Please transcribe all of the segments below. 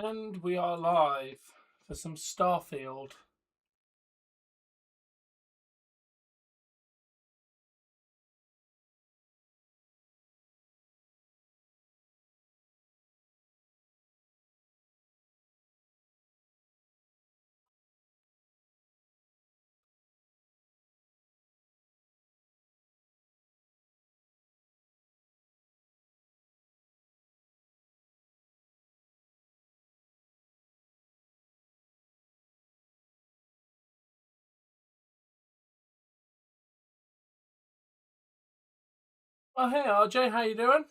And we are live for some Starfield. Oh, hey RJ, how you doing?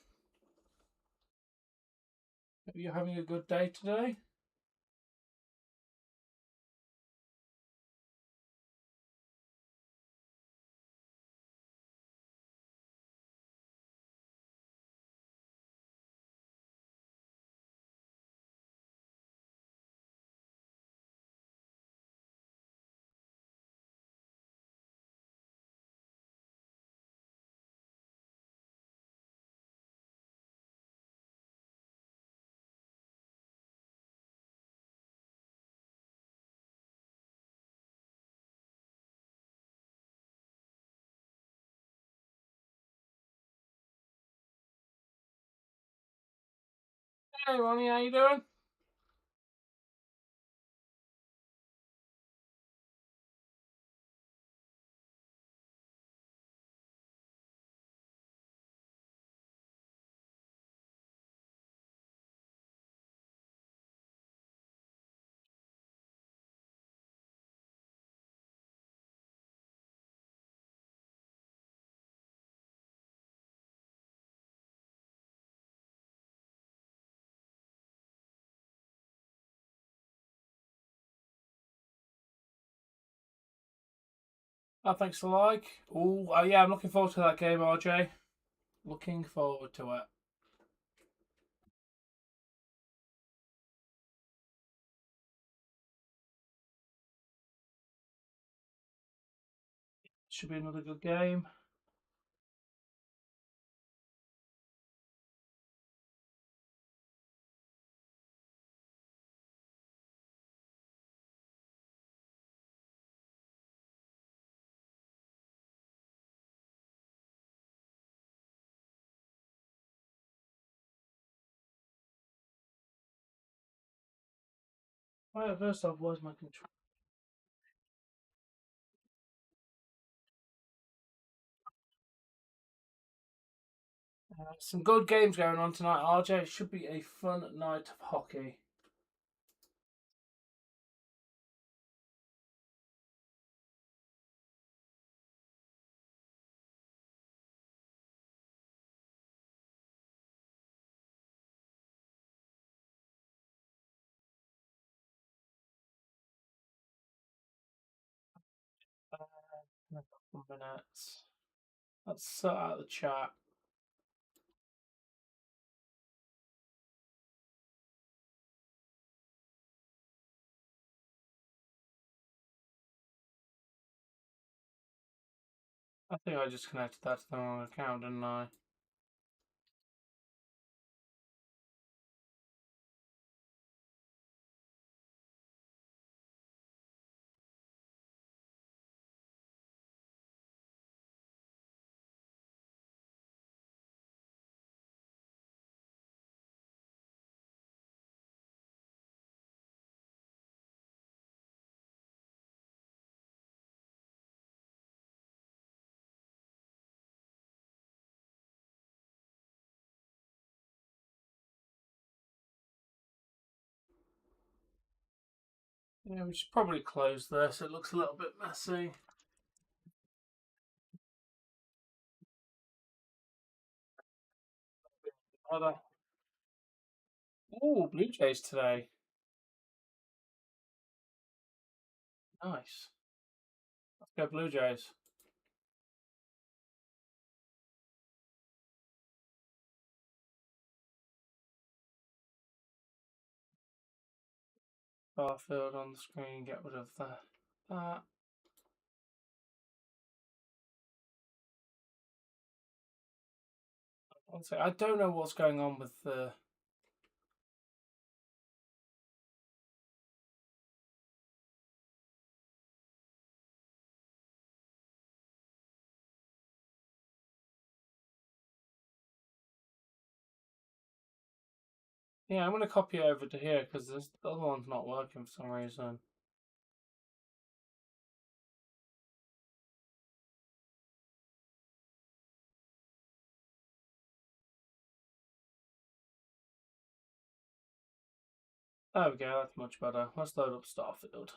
Are you having a good day today? Hey Ronnie, how you doing? Oh, thanks for the like. Oh, yeah, I'm looking forward to that game, RJ. Looking forward to it. Should be another good game. Right, first off, where's my control? Some good games going on tonight, RJ. It should be a fun night of hockey. In a couple of minutes. Let's sort out the chat. I think I just connected that to the wrong account, didn't I? Yeah, we should probably close this. It looks a little bit messy. Oh, Blue Jays today. Nice. Let's go Blue Jays. Starfield on the screen. Get rid of that. I don't know what's going on with the Yeah, I'm going to copy it over to here because the other one's not working for some reason. There we go, that's much better. Let's load up Starfield.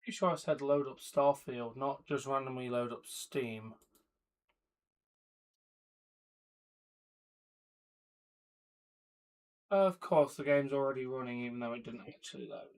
Pretty sure I said load up Starfield, not just randomly load up Steam. Of course, the game's already running even though it didn't actually load.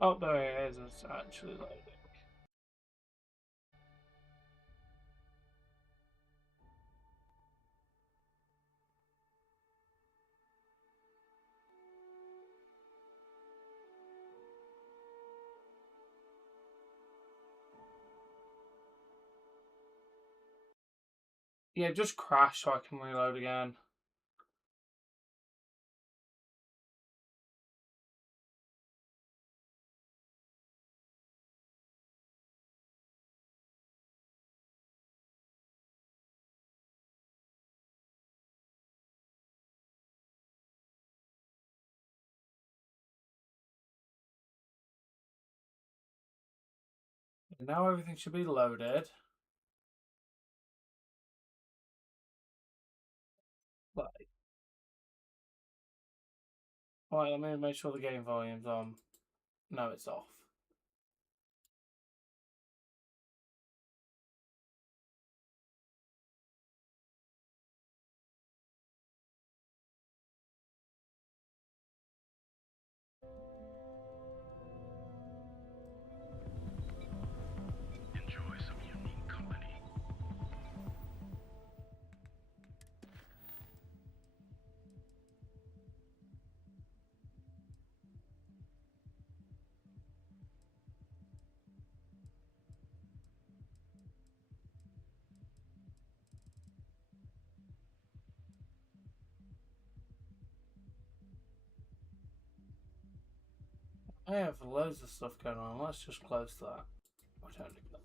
Oh, there it is, it's actually loading. Yeah, just crash so I can reload again. Now everything should be loaded. Right, let me make sure the game volume's on. No, it's off. Enjoy some unique company. I have loads of stuff going on. Let's just close that. I don't need that.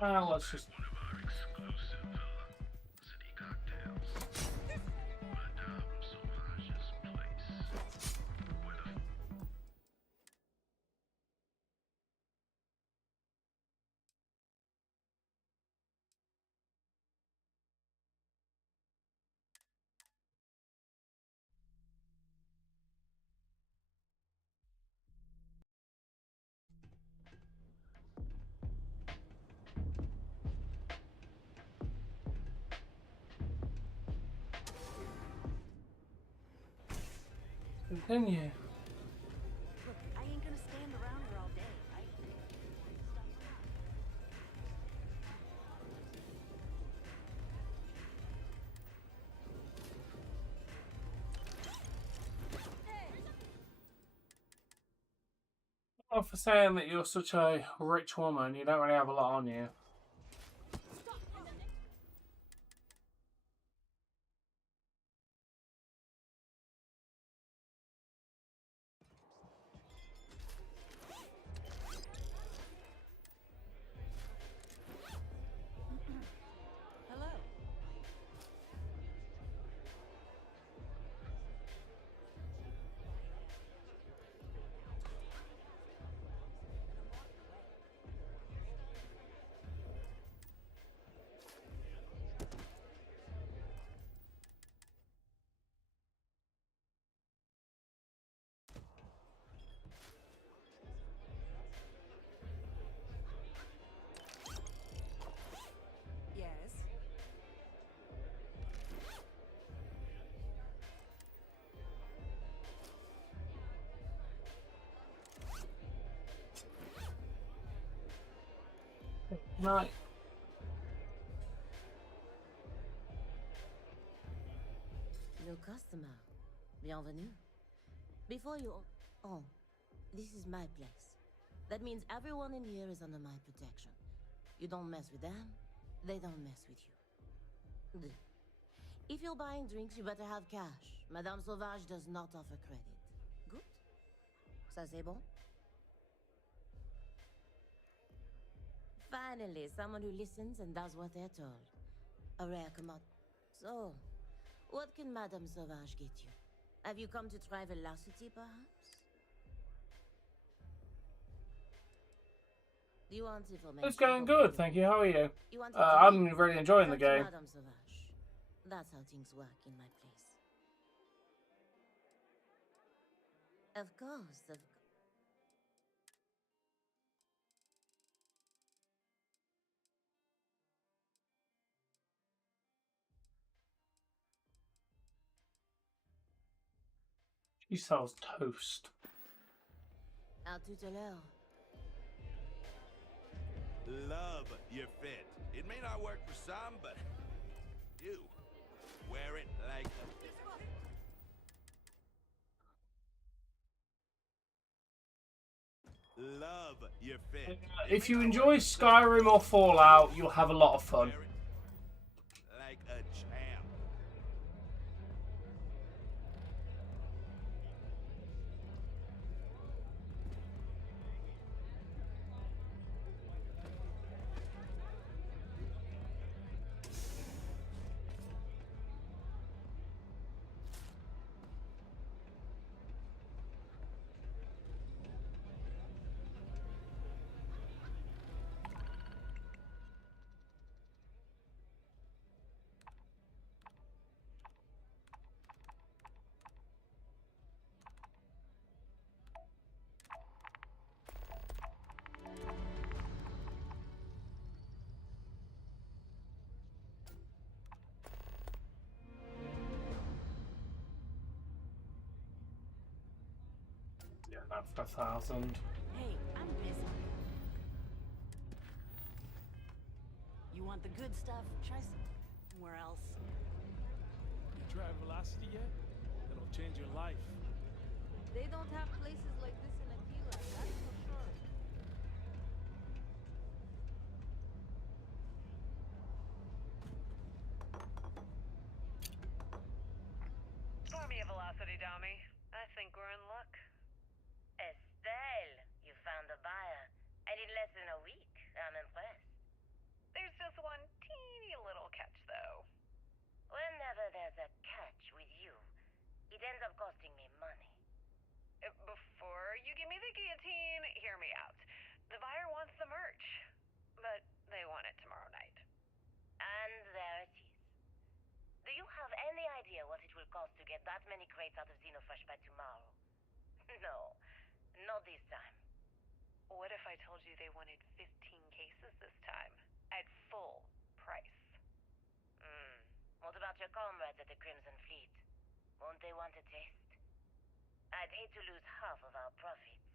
Well, let's just. One of our exclusive city cocktails. Madame Sauvage's place. Where the Continue. Look, I ain't gonna stand around here all day, right? Well, for saying that you're such a rich woman, you don't really have a lot on you. Hello. night. New customer. Bienvenue. Before you... Oh, this is my place. That means everyone in here is under my protection. You don't mess with them, they don't mess with you. Good. If you're buying drinks, you better have cash. Madame Sauvage does not offer credit. Good? Ça c'est bon? Finally, someone who listens and does what they're told. A rare commodity. So, what can Madame Sauvage get you? Have you come to try velocity, perhaps? Do you want information? It's going good, thank you. How are you? You want I'm really enjoying the Come to game. Madame Sauvage. That's how things work in my place. Of course, of course. She sells toast. À tout à l'heure. Love your fit. It may not work for some, but you wear it like a... Love your fit. If you enjoy Skyrim or Fallout, you'll have a lot of fun. Wear it like a champ. Yeah, that's 1,000. Hey, I'm busy. You want the good stuff? Try somewhere else. You tried velocity yet? It'll change your life. They don't have places like this in Aquila, that's for sure. Pour me a velocity, dummy. I think we're in luck. Estelle, you found a buyer. And in less than a week. I'm impressed. There's just one teeny little catch, though. Whenever there's a catch with you, it ends up costing me money. Before you give me the guillotine, hear me out. The buyer wants the merch, but they want it tomorrow night. And there it is. Do you have any idea what it will cost to get that many crates out of Fresh by tomorrow? No, not this time. What if I told you they wanted 15 cases this time, at full price? What about your comrades at the Crimson Fleet? Won't they want a taste? I'd hate to lose half of our profits.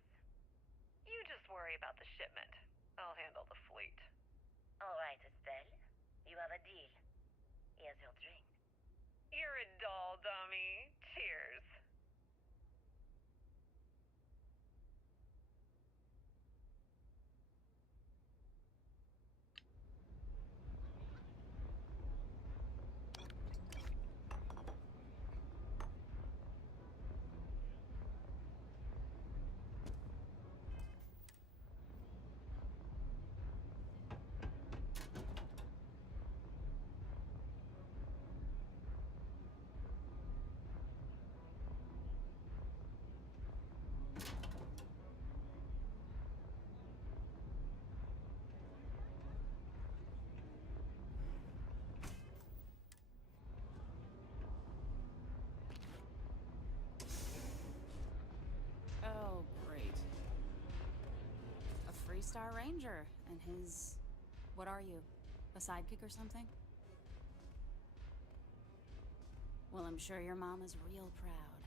You just worry about the shipment. I'll handle the fleet. All right, Estelle. You have a deal. Here's your drink. You're a doll, dummy. Cheers. Oh, great. A Freestar Ranger and his... What are you? A sidekick or something? Well, I'm sure your mom is real proud.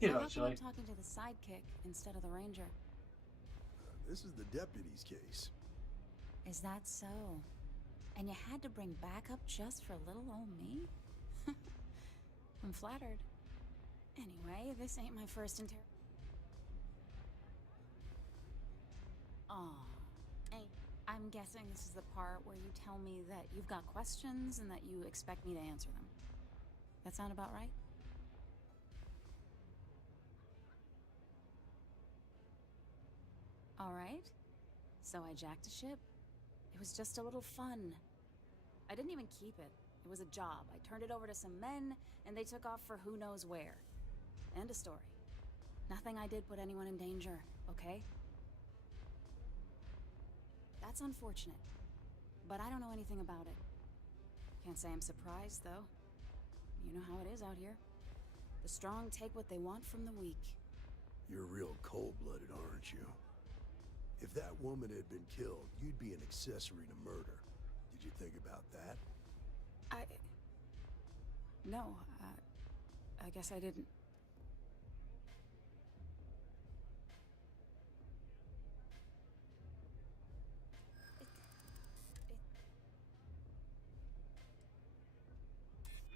Yeah, So how come actually. I'm talking to the sidekick instead of the ranger? This is the deputy's case. Is that so? And you had to bring backup just for little old me? I'm flattered. Anyway, this ain't my first Aw. Hey, I'm guessing this is the part where you tell me that you've got questions and that you expect me to answer them. That sound about right? Alright. So I jacked a ship. It was just a little fun. I didn't even keep it. It was a job. I turned it over to some men, and they took off for who knows where. End of story. Nothing I did put anyone in danger, okay? That's unfortunate. But I don't know anything about it. Can't say I'm surprised, though. You know how it is out here. The strong take what they want from the weak. You're real cold-blooded, aren't you? If that woman had been killed, you'd be an accessory to murder. Did you think about that? No, I guess I didn't.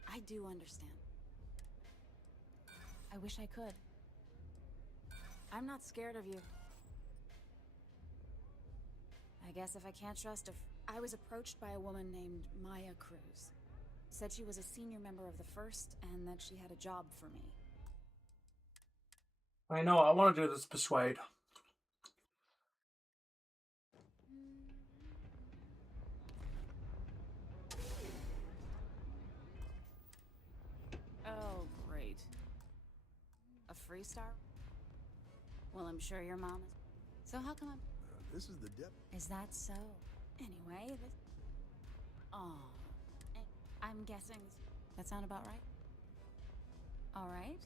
I do understand. I wish I could. I'm not scared of you. I guess if I can't trust I was approached by a woman named Maya Cruz. Said she was a senior member of the First and that she had a job for me. I know what I want to do this persuade. Oh, great. A free star? Well, I'm sure your mom is. So how come This is the depth. Is that so? Anyway, this... Aw. I'm guessing... That sound about right? Alright.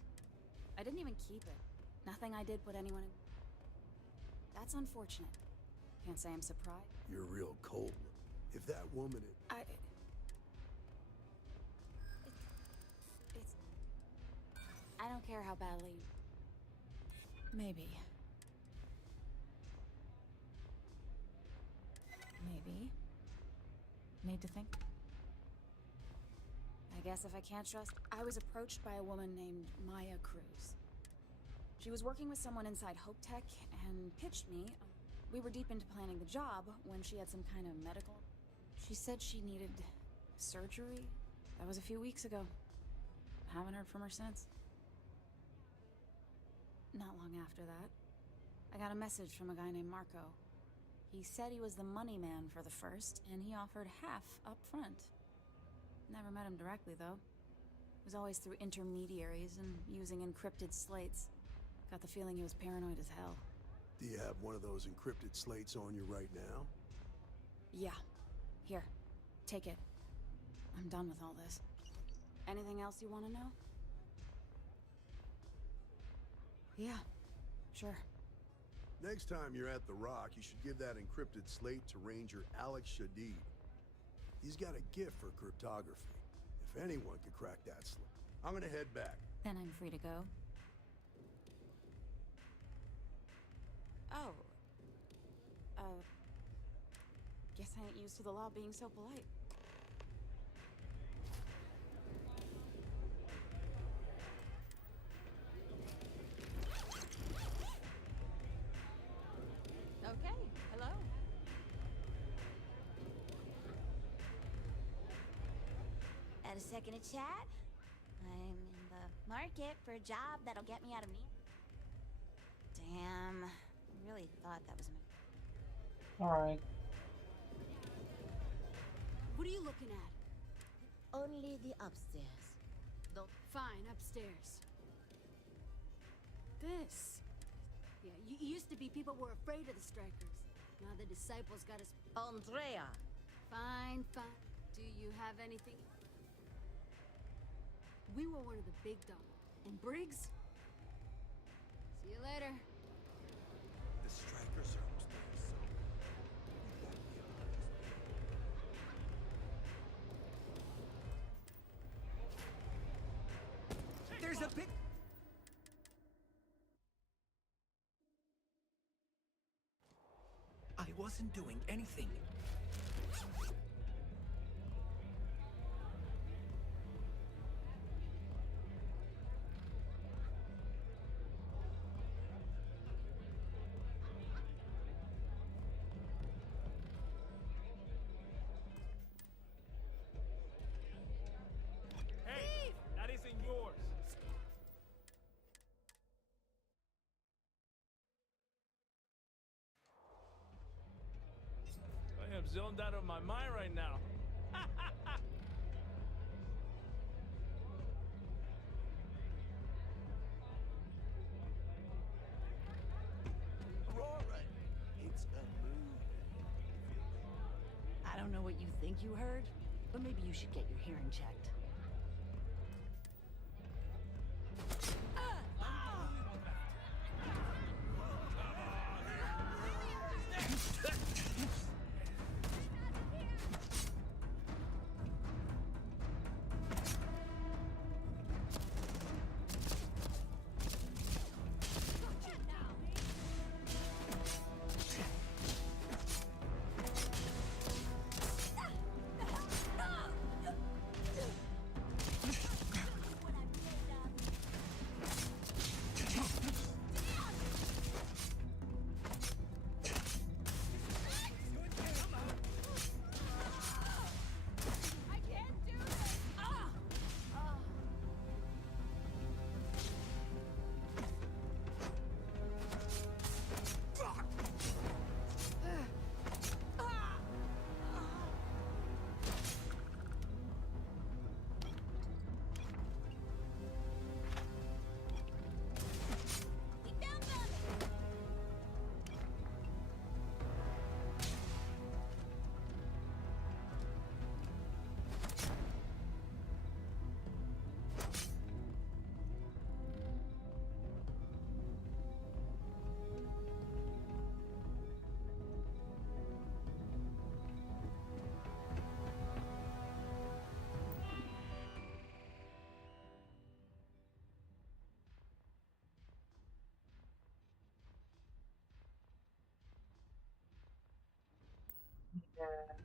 I didn't even keep it. Nothing I did put anyone in... That's unfortunate. Can't say I'm surprised. You're real cold. If that woman had... It's... I don't care how badly... Maybe. Need to think? I guess if I can't trust... I was approached by a woman named Maya Cruz. She was working with someone inside Hope Tech and pitched me. We were deep into planning the job when she had some kind of medical... She said she needed surgery. That was a few weeks ago. Haven't heard from her since. Not long after that, I got a message from a guy named Marco. He said he was the money man for the First, and he offered half up front. Never met him directly, though. It was always through intermediaries and using encrypted slates. Got the feeling he was paranoid as hell. Do you have one of those encrypted slates on you right now? Yeah. Here. Take it. I'm done with all this. Anything else you want to know? Yeah. Sure. Next time you're at the Rock, you should give that encrypted slate to Ranger Alex Shadid. He's got a gift for cryptography. If anyone could crack that slate. I'm gonna head back. Then I'm free to go. Oh. Guess I ain't used to the law being so polite. Okay, hello. Had a second to chat? I'm in the market for a job that'll get me out of New York. Damn. I really thought that was my... Alright. What are you looking at? Only the upstairs. Don't... Fine, upstairs. This. Yeah, you used to be people were afraid of the strikers. Now the disciples got us... Andrea! Fine, fine. Do you have anything? We were one of the big dogs. And Briggs? See you later. The strikers are upstairs, so we won't be able to. There's a big... I wasn't doing anything. Hey, that isn't yours. I am zoned out of my mind right now. Aurora, it's a mood. I don't know what you think you heard, but maybe you should get your hearing checked.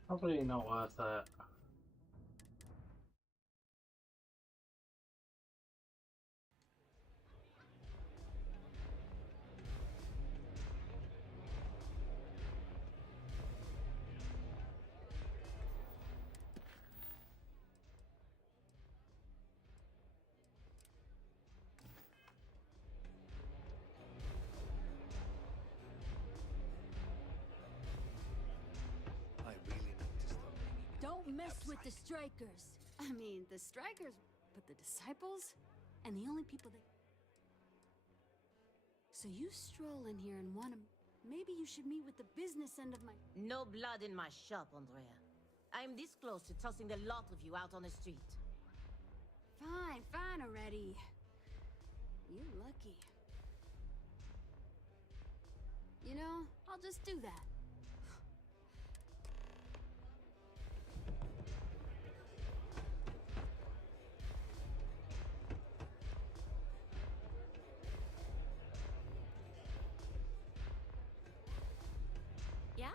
Probably not worth it. I really need to stop making Don't mess with the strikers. I mean, the strikers, but the disciples? And the only people that... So you stroll in here and want to... Maybe you should meet with the business end of my... No blood in my shop, Andrea. I am this close to tossing the lot of you out on the street. Fine, fine already. You're lucky. You know, I'll just do that. Yeah?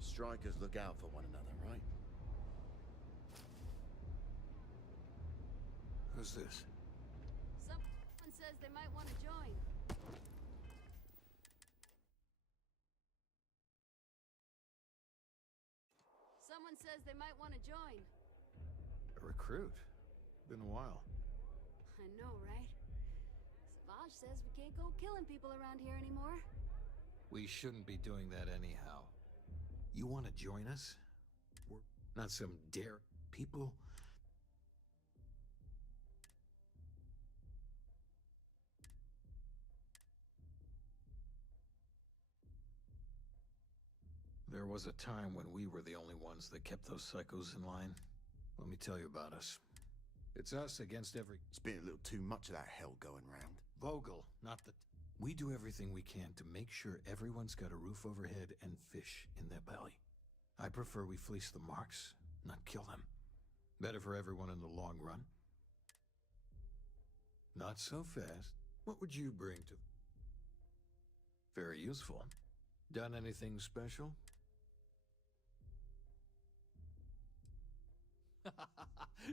Strikers look out for one another, right? Who's this? Someone says they might want to join. Someone says they might want to join. A recruit. Been a while. I know, right? Savage says we can't go killing people around here anymore. We shouldn't be doing that anyhow. You want to join us? We're not some dare people. There was a time when we were the only ones that kept those psychos in line. Let me tell you about us. It's us against every... It's been a little too much of that hell going round. Vogel, not the... We do everything we can to make sure everyone's got a roof overhead and fish in their belly. I prefer we fleece the marks, not kill them. Better for everyone in the long run. Not so fast. What would you bring to... Very useful. Done anything special?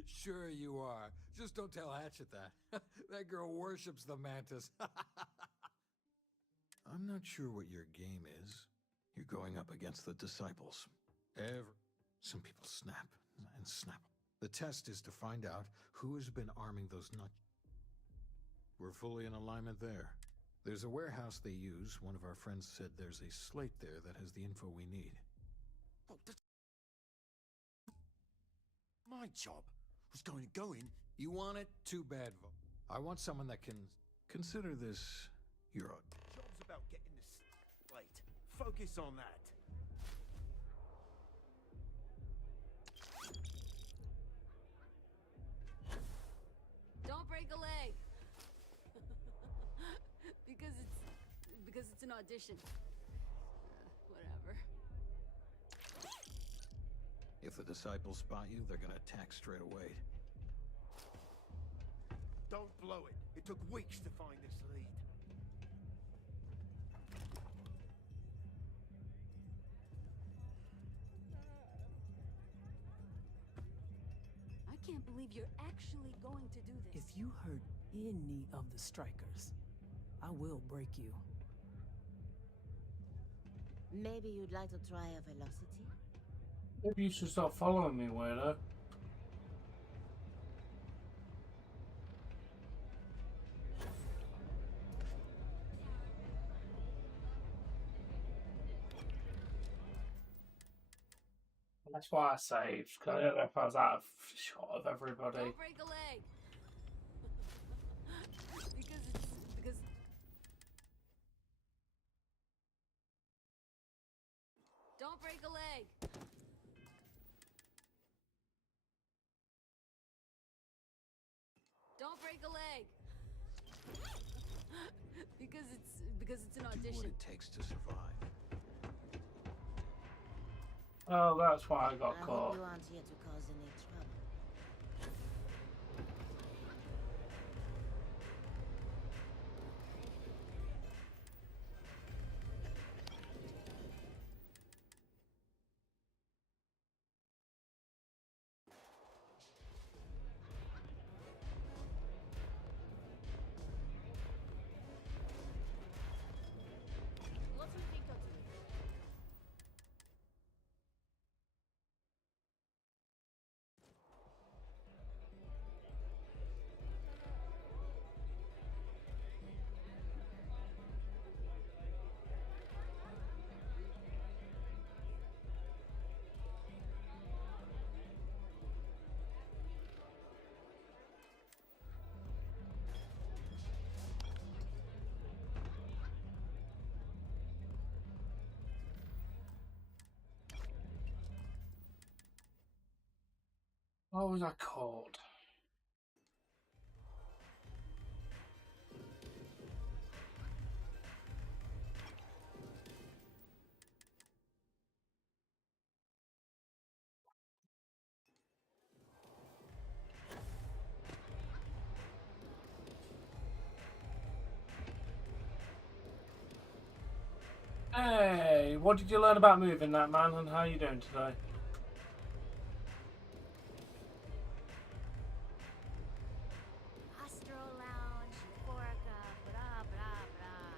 Sure you are. Just don't tell Hatchet that. That girl worships the mantis. I'm not sure what your game is. You're going up against the disciples. Some people snap and snap. The test is to find out who has been arming those nuts. We're fully in alignment there. There's a warehouse they use. One of our friends said there's a slate there that has the info we need. What the... My job was going to go in. You want it? Too bad, I want someone that can consider this your own. Job's about getting this slate. Focus on that. Don't break a leg. because it's an audition. Whatever. If the disciples spot you, they're gonna attack straight away. Don't blow it. It took weeks to find this lead. I can't believe you're actually going to do this. If you hurt any of the strikers, I will break you. Maybe you'd like to try a velocity? Maybe you should stop following me, weirdo. That's why I saved, because I don't know if I was out of shot of everybody. Don't break a leg. because don't break a leg. Don't break a leg. because it's an audition. Do what it takes to survive. Oh, that's why I got I caught. hope you aren't here to cause any trouble. What do you think of doing? What was I called? Hey, what did you learn about moving that, man, and how are you doing today? Astro Lounge, Euphorica, blah blah blah.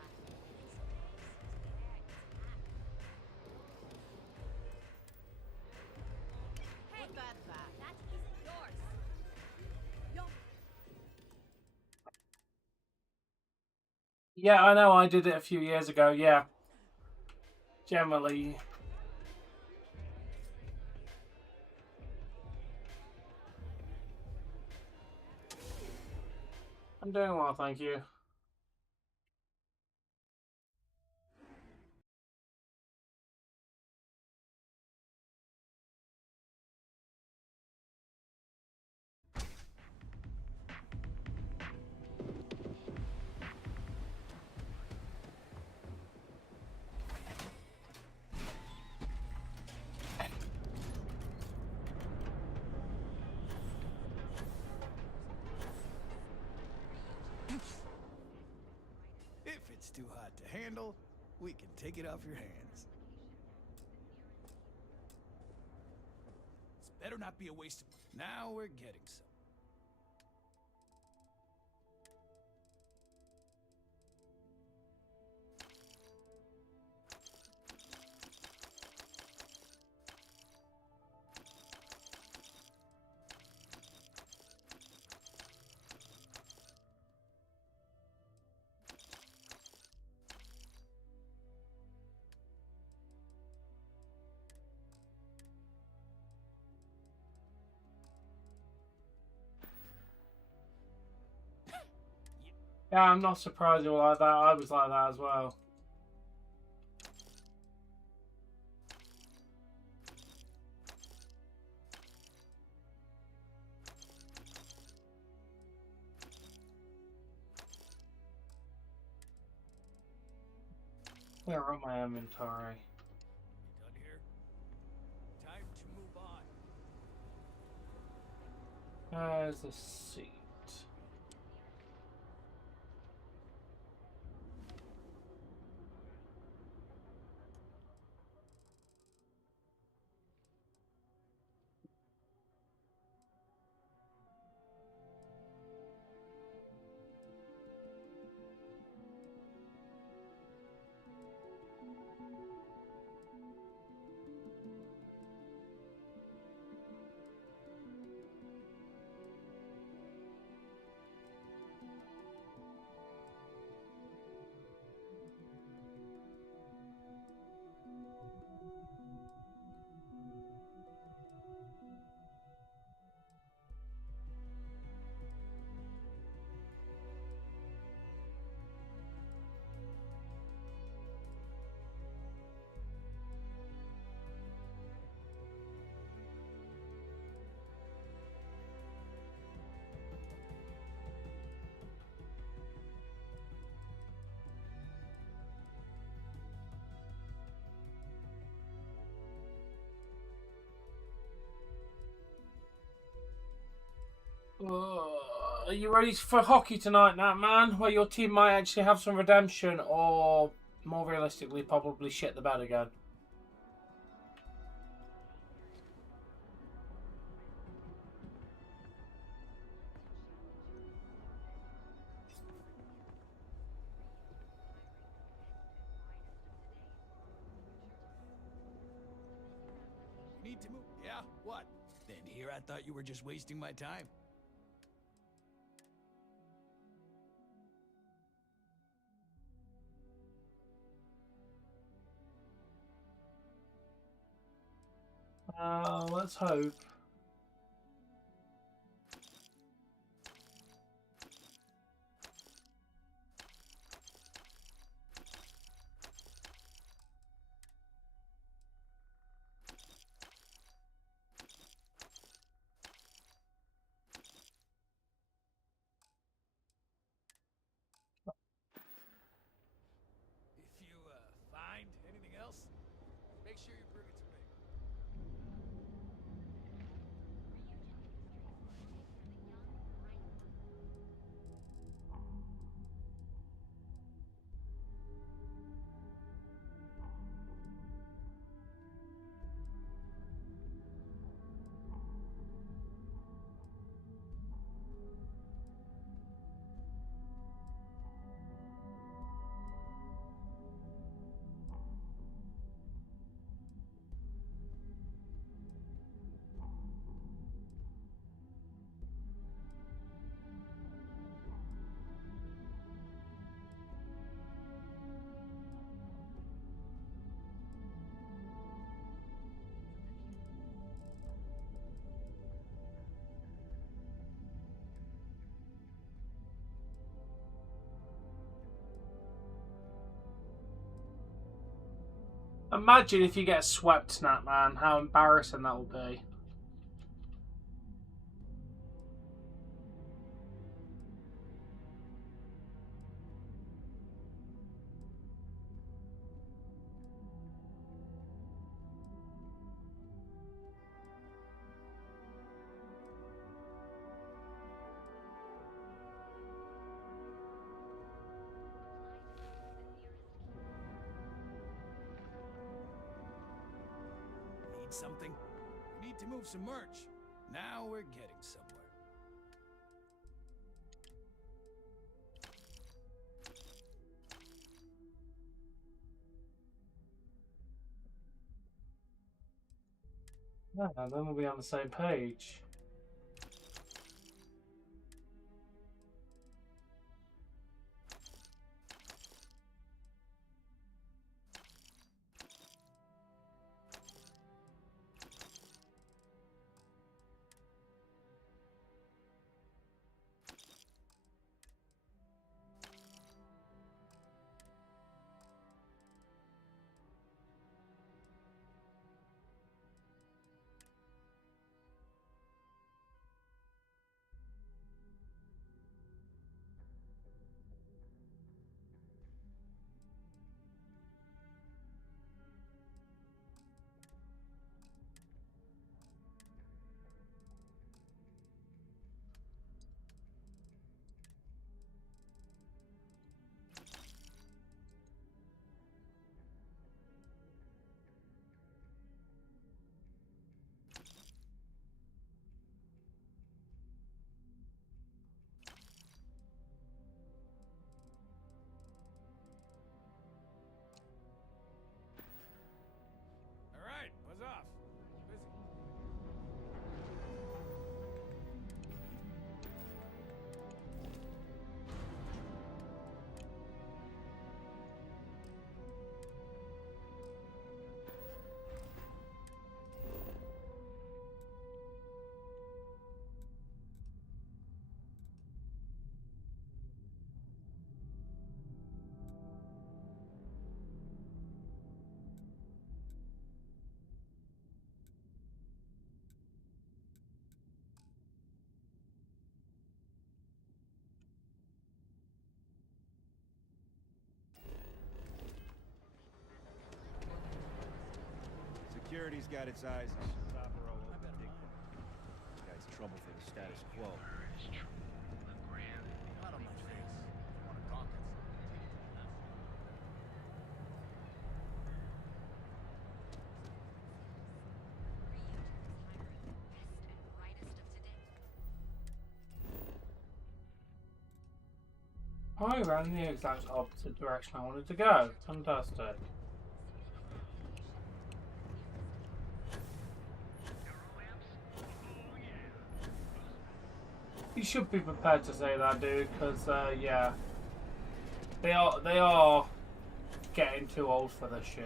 Hey, Put that back. that isn't yours. Yo. Yeah, I know, I did it a few years ago, yeah. Generally. I'm doing well, thank you. it's too hot to handle, we can take it off your hands. This better not be a waste of... Now we're getting some. Yeah, I'm not surprised you're like that. I was like that as well. Clear up my inventory. Done here? Time to move on. There's a seat. Are you ready for hockey tonight, Nat man? Where your team might actually have some redemption, or more realistically, probably shit the bed again. Need to move? Yeah, what? Then here I thought you were just wasting my time. Let's hope. If you, find anything else, make sure you bring it to me. Imagine if you get swept, Nat man, how embarrassing that will be. Need something? We need to move some merch. Now we're getting somewhere. No, then we'll be on the same page. Buzz off. Busy. Security's got its eyes on Topper all over the big one. This guy's trouble for the status quo. Not on my face. I want to conquer I ran the exact opposite direction I wanted to go. Fantastic. You should be prepared to say that, dude, because yeah, they are getting too old for this shit.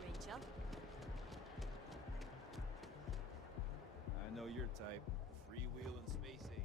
Rachel? I know your type. Freewheeling space age.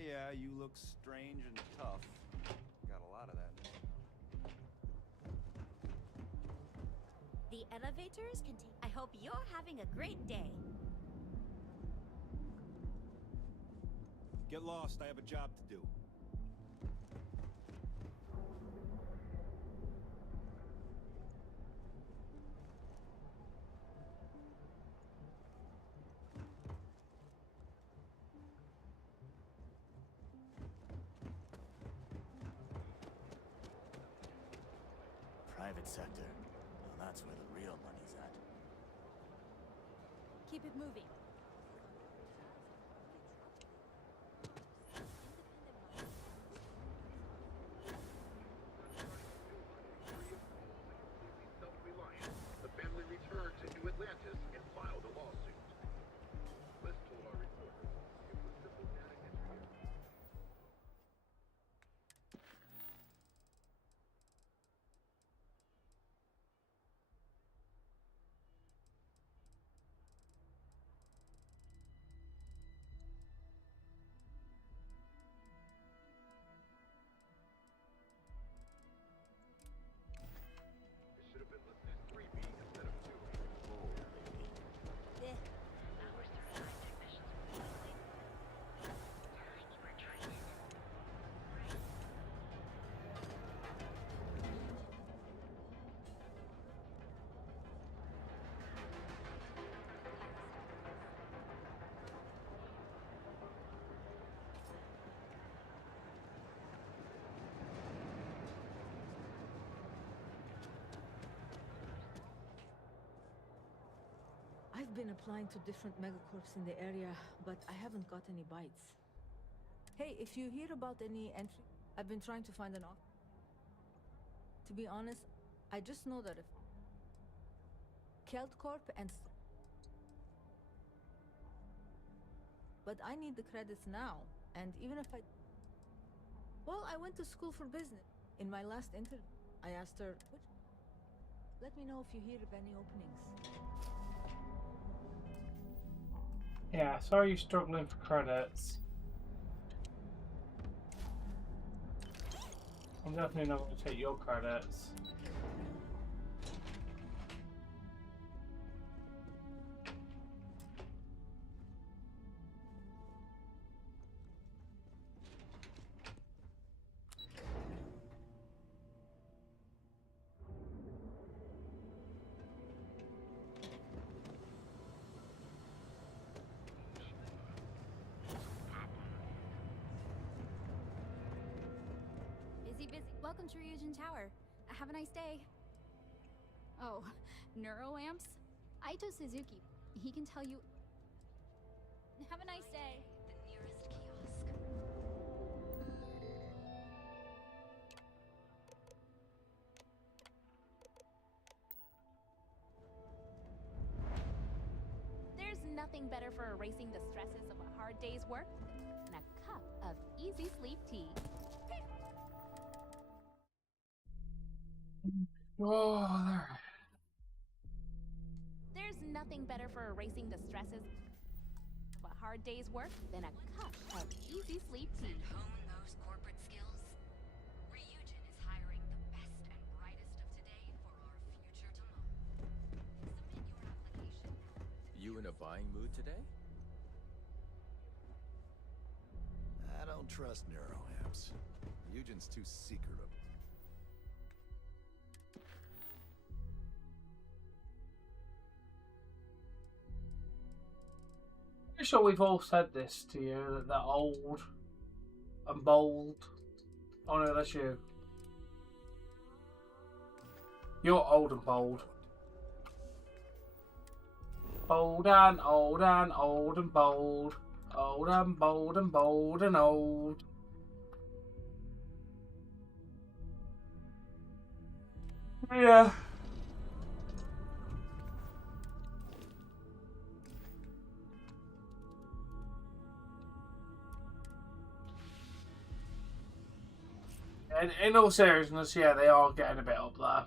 Yeah, you look strange and tough. Got a lot of that. The elevators can take. I hope you're having a great day. Get lost, I have a job to do. private sector. Well, that's where the real money's at. Keep it moving. The family returned to New Atlantis and filed a lawsuit. Liz told our reporters it was simple data entry. been applying to different megacorps in the area, but I haven't got any bites. Hey, if you hear about any entry, I've been trying to find an office. To be honest, I just know that if Kelt Corp and but I need the credits now, and even if well, I went to school for business. In my last interview, I asked her, let me know if you hear of any openings. Yeah, sorry you're struggling for credits. I'm definitely not going to take your credits. Busy. Welcome to Ryujin Tower. Have a nice day. Oh, neuroamps? Aito Suzuki. He can tell you. Have a nice day. There's nothing better for erasing the stresses of a hard day's work than a cup of easy sleep tea. Oh, there. There's nothing better for erasing the stresses of a hard day's work than a cup of easy sleep tea. And hone those corporate skills. Ryujin is hiring the best and brightest of today for our future tomorrow. Submit your application now. You in a buying mood today? I don't trust neuroamps. Ryujin's too secretive. I'm sure we've all said this to you, that they're old and bold. Oh no, that's you. You're old and bold. Bold and old and old and bold. Old and bold and bold and old. Yeah. In all seriousness, yeah, they are getting a bit up there.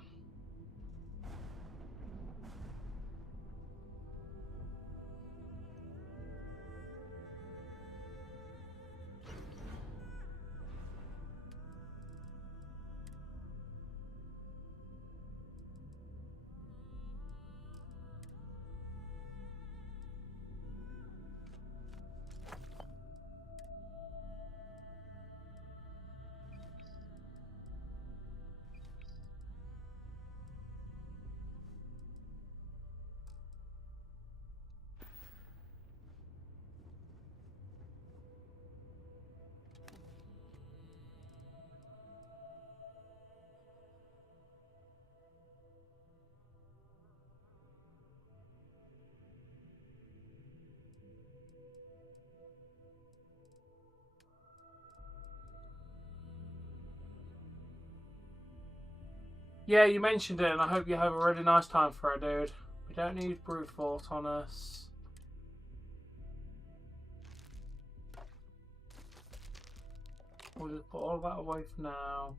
Yeah, you mentioned it, and I hope you have a really nice time for it, dude. We don't need brute force on us. We'll just put all that away for now.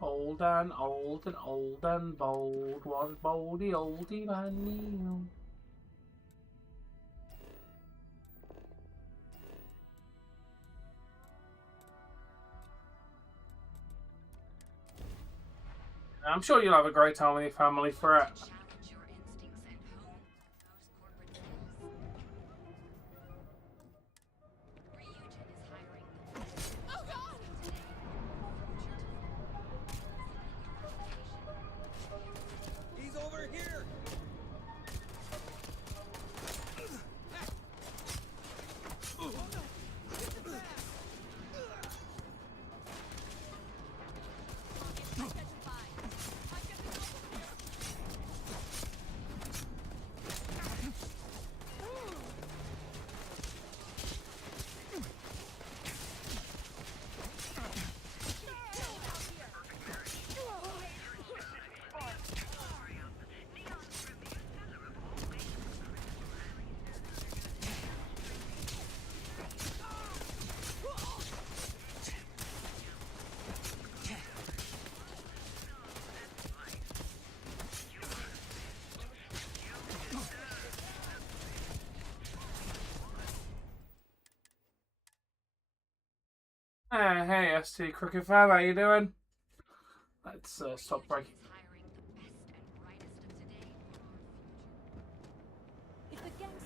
Old and old and old and bold, what boldy oldie man. I'm sure you'll have a great time with your family for it. He's over here. Hey, ST Crooked Fan, how you doing? Let's stop breaking. If the gangs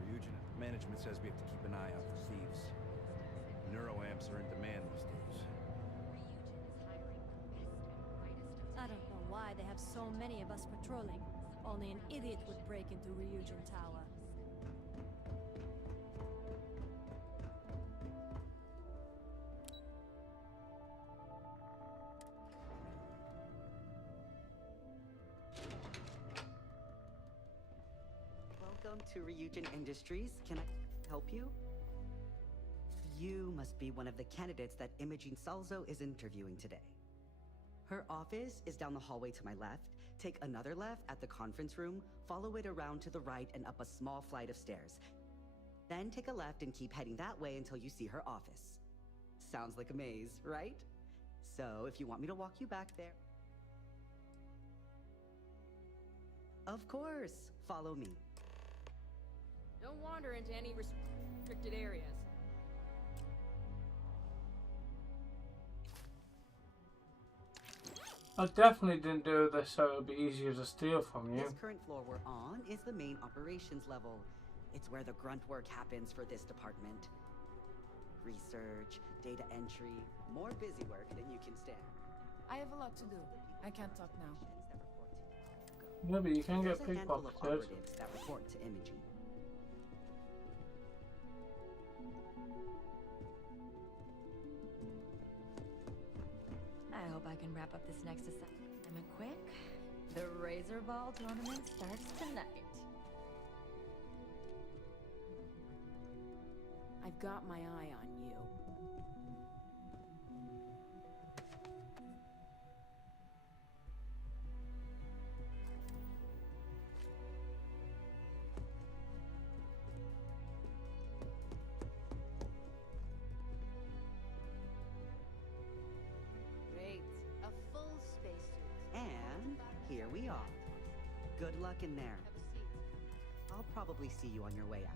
Ryujin, management says we have to keep an eye out for thieves. Neuroamps are in demand these days. I don't know why they have so many of us patrolling. Only an idiot would break into Ryujin Tower. Welcome to Ryujin Industries. Can I help you? You must be one of the candidates that Imogene Salzo is interviewing today. Her office is down the hallway to my left. Take another left at the conference room, follow it around to the right and up a small flight of stairs. Then take a left and keep heading that way until you see her office. Sounds like a maze, right? So if you want me to walk you back there... Of course, follow me. Don't wander into any restricted areas. I definitely didn't do this so it would be easier to steal from you. This current floor we're on is the main operations level. It's where the grunt work happens for this department. Research, data entry, more busy work than you can stand. I have a lot to do. I can't talk now. Yeah, but you can get There's a handful of pickpocketed. operatives that report to Imogene. I hope I can wrap up this next assignment quick. The Razor Ball tournament starts tonight. I've got my eye on you. Great. A full spacesuit. And here we are. Good luck in there. I'll probably see you on your way out.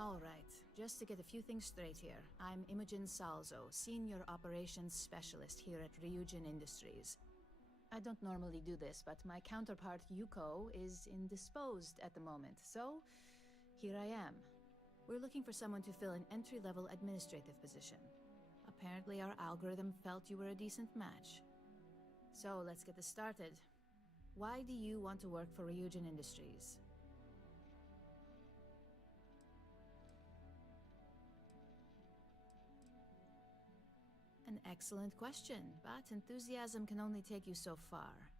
All right, just to get a few things straight here. I'm Imogen Salzo, Senior Operations Specialist here at Ryujin Industries. I don't normally do this, but my counterpart Yuko is indisposed at the moment, so here I am. We're looking for someone to fill an entry-level administrative position. Apparently our algorithm felt you were a decent match. So let's get this started. Why do you want to work for Ryujin Industries? An excellent question, but enthusiasm can only take you so far.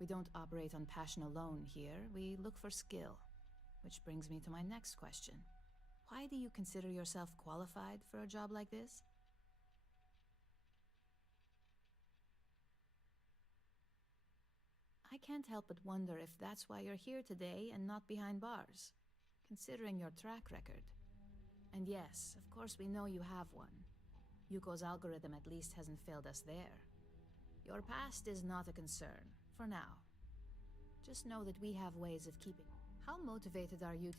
We don't operate on passion alone here, we look for skill. Which brings me to my next question. Why do you consider yourself qualified for a job like this? I can't help but wonder if that's why you're here today and not behind bars, considering your track record. And yes, of course we know you have one. Yuko's algorithm at least hasn't failed us there. Your past is not a concern, for now. Just know that we have ways of keeping... How motivated are you to...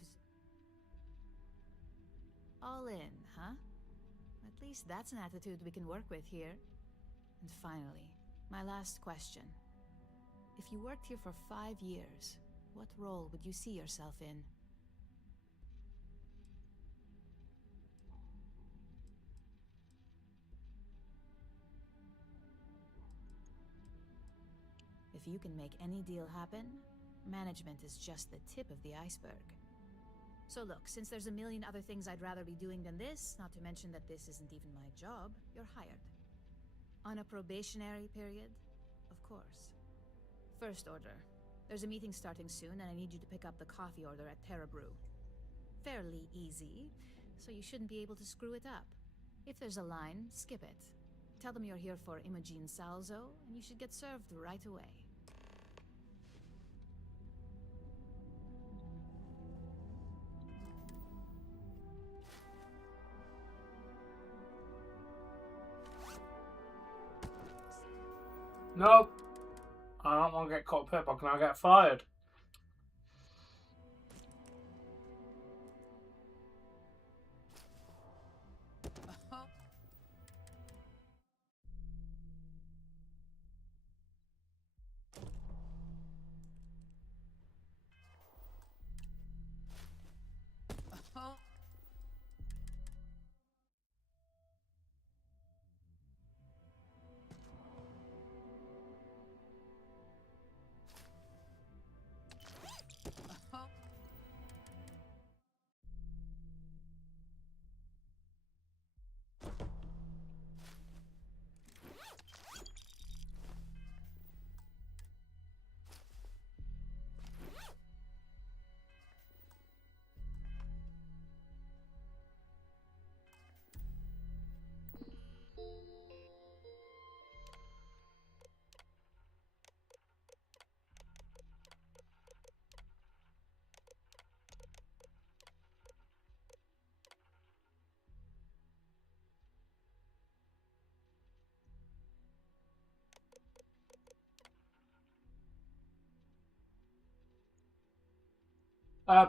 All in, huh? At least that's an attitude we can work with here. And finally, my last question. If you worked here for 5 years, what role would you see yourself in? If you can make any deal happen, management is just the tip of the iceberg. So look, since there's a million other things I'd rather be doing than this, not to mention that this isn't even my job, you're hired. On a probationary period, of course. First order. There's a meeting starting soon, and I need you to pick up the coffee order at Terra Brew. Fairly easy, so you shouldn't be able to screw it up. If there's a line, skip it. Tell them you're here for Imogen Salzo, and you should get served right away. Nope. I don't want to get caught pip. Can I get fired?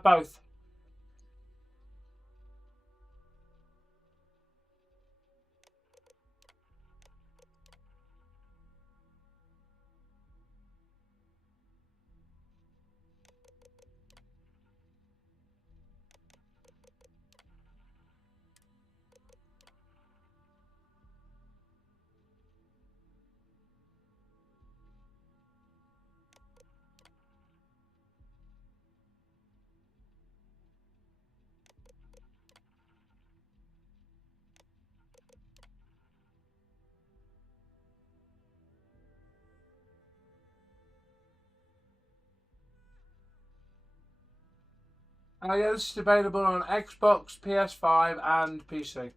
Both. Yeah, this is available on Xbox, PS5, and PC.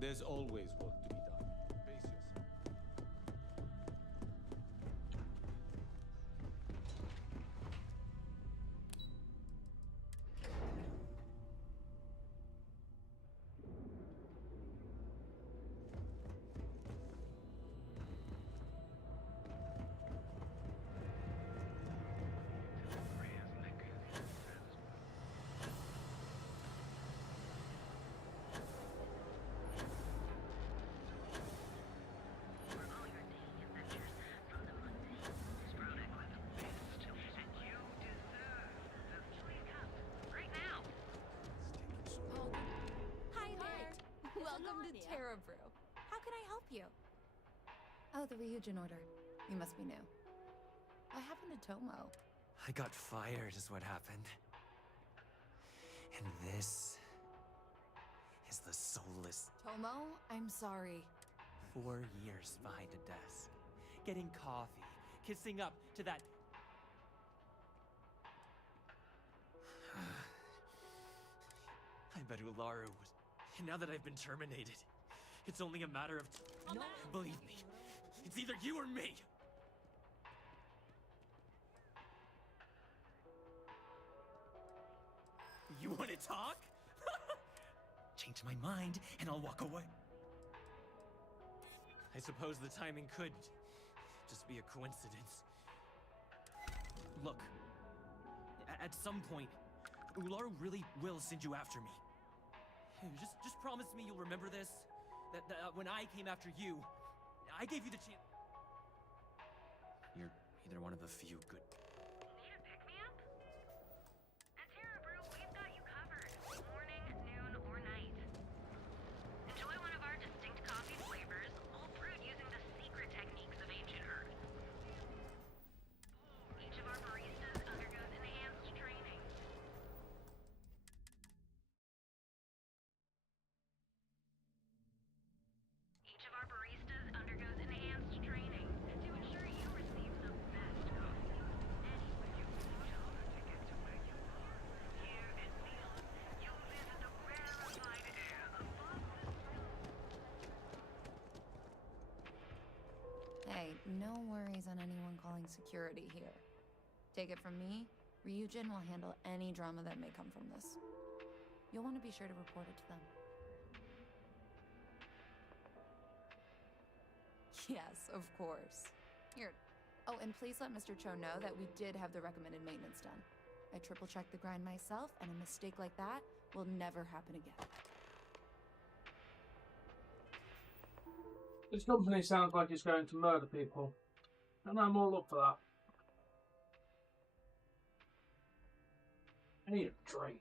There's always work to be done. Pace yourself. Welcome to Terra Brew. How can I help you? Oh, the Ryujin order. You must be new. What happened to Tomo? I got fired is what happened. And this is the soulless. Tomo, I'm sorry. 4 years behind a desk. Getting coffee. Kissing up to that. I bet Ularu was. And now that I've been terminated, it's only a matter of. No. Believe me, it's either you or me. You want to talk? Change my mind, and I'll walk away. I suppose the timing could just be a coincidence. Look, at some point, Ularu really will send you after me. Just promise me you'll remember this. That when I came after you, I gave you the chance. You're either one of the few good. Need a pick-me-up? At Terra Brew, we've got you covered. Morning, noon, or night. Enjoy one of our distinct coffee flavors, all brewed using the secret techniques of ancient Earth. Each of our baristas undergoes enhanced training. Each of our baristas undergoes enhanced training to ensure you receive the best coffee. no worries on anyone calling security here. Take it from me, Ryujin will handle any drama that may come from this. You'll want to be sure to report it to them. Yes, of course. Here. Oh, and please let Mr. Cho know that we did have the recommended maintenance done. I triple-checked the grind myself, and a mistake like that will never happen again. This company sounds like it's going to murder people, and I'm all up for that. I need a drink.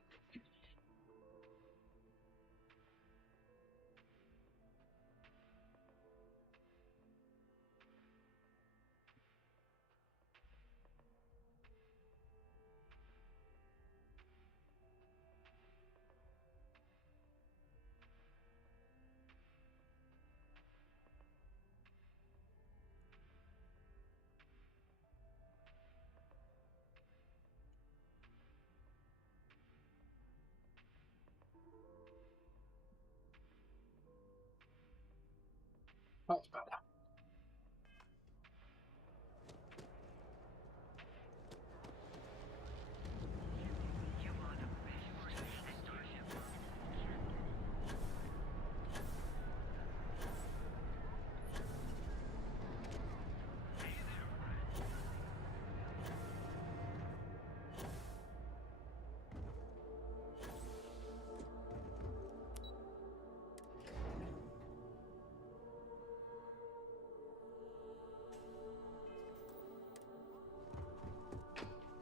That's better.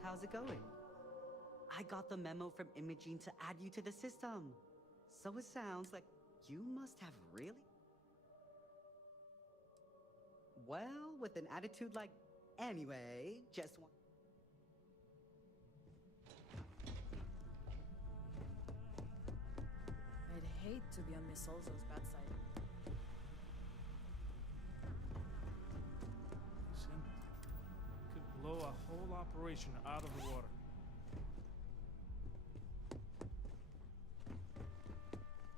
How's it going? I got the memo from Imogene to add you to the system. So it sounds like you must have really... Well, with an attitude like... Anyway, just one... I'd hate to be on Miss Solzo's bad side. Could blow a whole operation out of the water.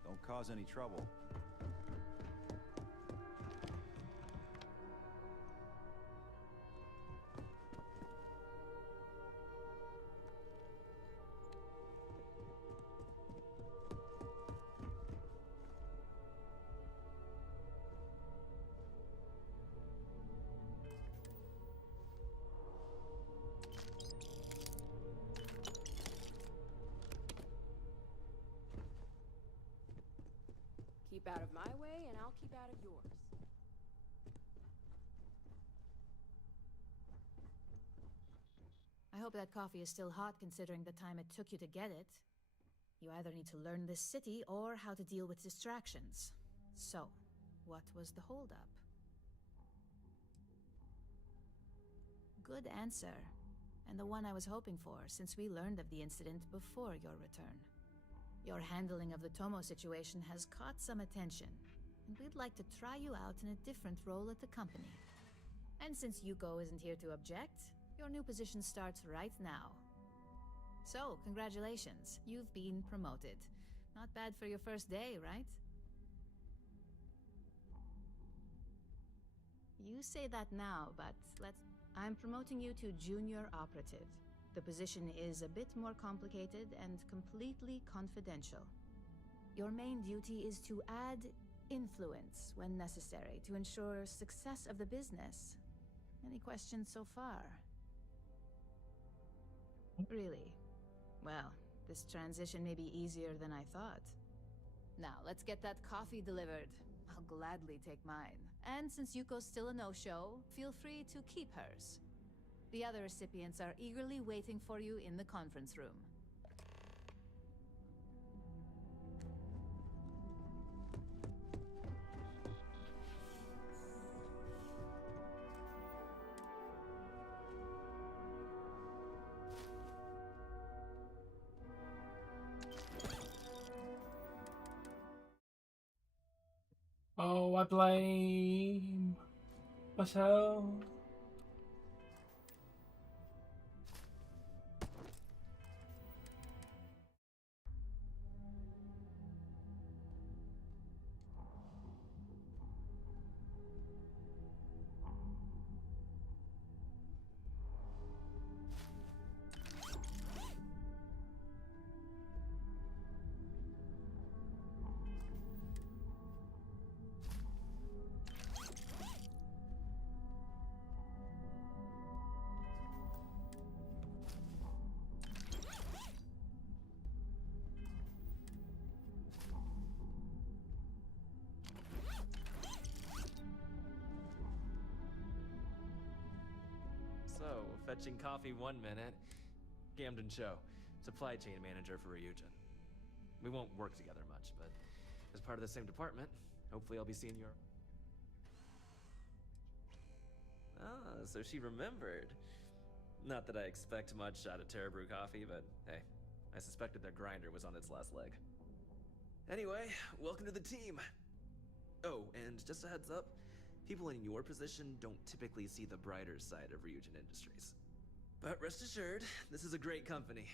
Don't cause any trouble. Keep out of my way, and I'll keep out of yours. I hope that coffee is still hot considering the time it took you to get it. You either need to learn this city or how to deal with distractions. So, what was the holdup? Good answer, and the one I was hoping for since we learned of the incident before your return. Your handling of the Tomo situation has caught some attention, and we'd like to try you out in a different role at the company. And since Yuko isn't here to object, your new position starts right now. So, congratulations, you've been promoted. Not bad for your first day, right? You say that now, but I'm promoting you to junior operative. The position is a bit more complicated and completely confidential. Your main duty is to add influence when necessary to ensure success of the business. Any questions so far? Really? Well, this transition may be easier than I thought. Now, let's get that coffee delivered. I'll gladly take mine. And since Yuko's still a no-show, feel free to keep hers. The other recipients are eagerly waiting for you in the conference room. Oh, I blame myself. So, fetching coffee 1 minute. Camden Cho, supply chain manager for Ryujin. We won't work together much, but as part of the same department, hopefully I'll be seeing your... Ah, so she remembered. Not that I expect much out of Terra Brew Coffee, but hey, I suspected their grinder was on its last leg. Anyway, welcome to the team. Oh, and just a heads up, people in your position don't typically see the brighter side of Ryujin Industries. But rest assured, this is a great company,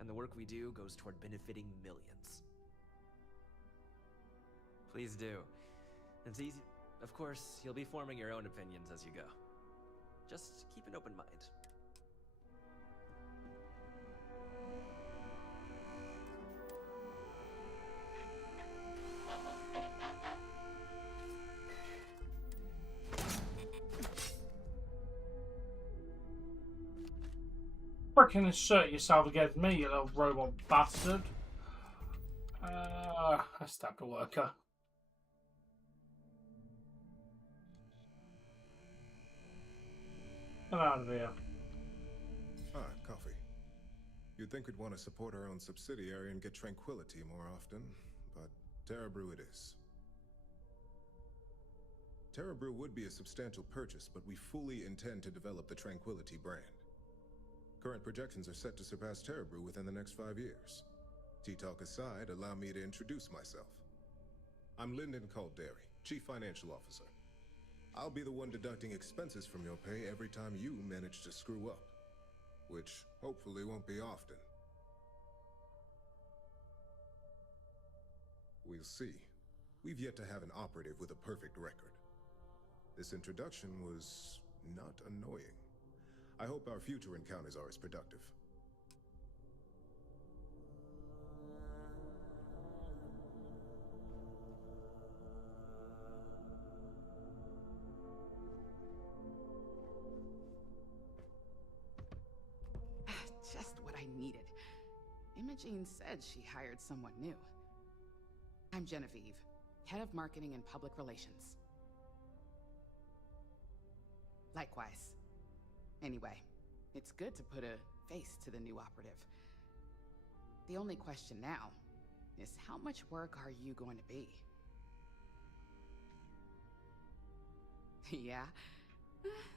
and the work we do goes toward benefiting millions. Please do. It's easy. Of course, you'll be forming your own opinions as you go. Just keep an open mind. Freaking assert yourself against me, you little robot bastard. I stabbed a worker. Get out of here. Ah, coffee. You'd think we'd want to support our own subsidiary and get tranquility more often, but Terra Brew it is. Terra Brew would be a substantial purchase, but we fully intend to develop the Tranquility brand. Current projections are set to surpass Terra Brew within the next 5 years. Tea-talk aside, allow me to introduce myself. I'm Lyndon Calderi, Chief Financial Officer. I'll be the one deducting expenses from your pay every time you manage to screw up. Which, hopefully, won't be often. We'll see. We've yet to have an operative with a perfect record. This introduction was not annoying. I hope our future encounters are as productive. Just what I needed. Imogene said she hired someone new. I'm Genevieve, head of marketing and public relations. Likewise. Anyway, it's good to put a face to the new operative. The only question now is how much work are you going to be? Yeah,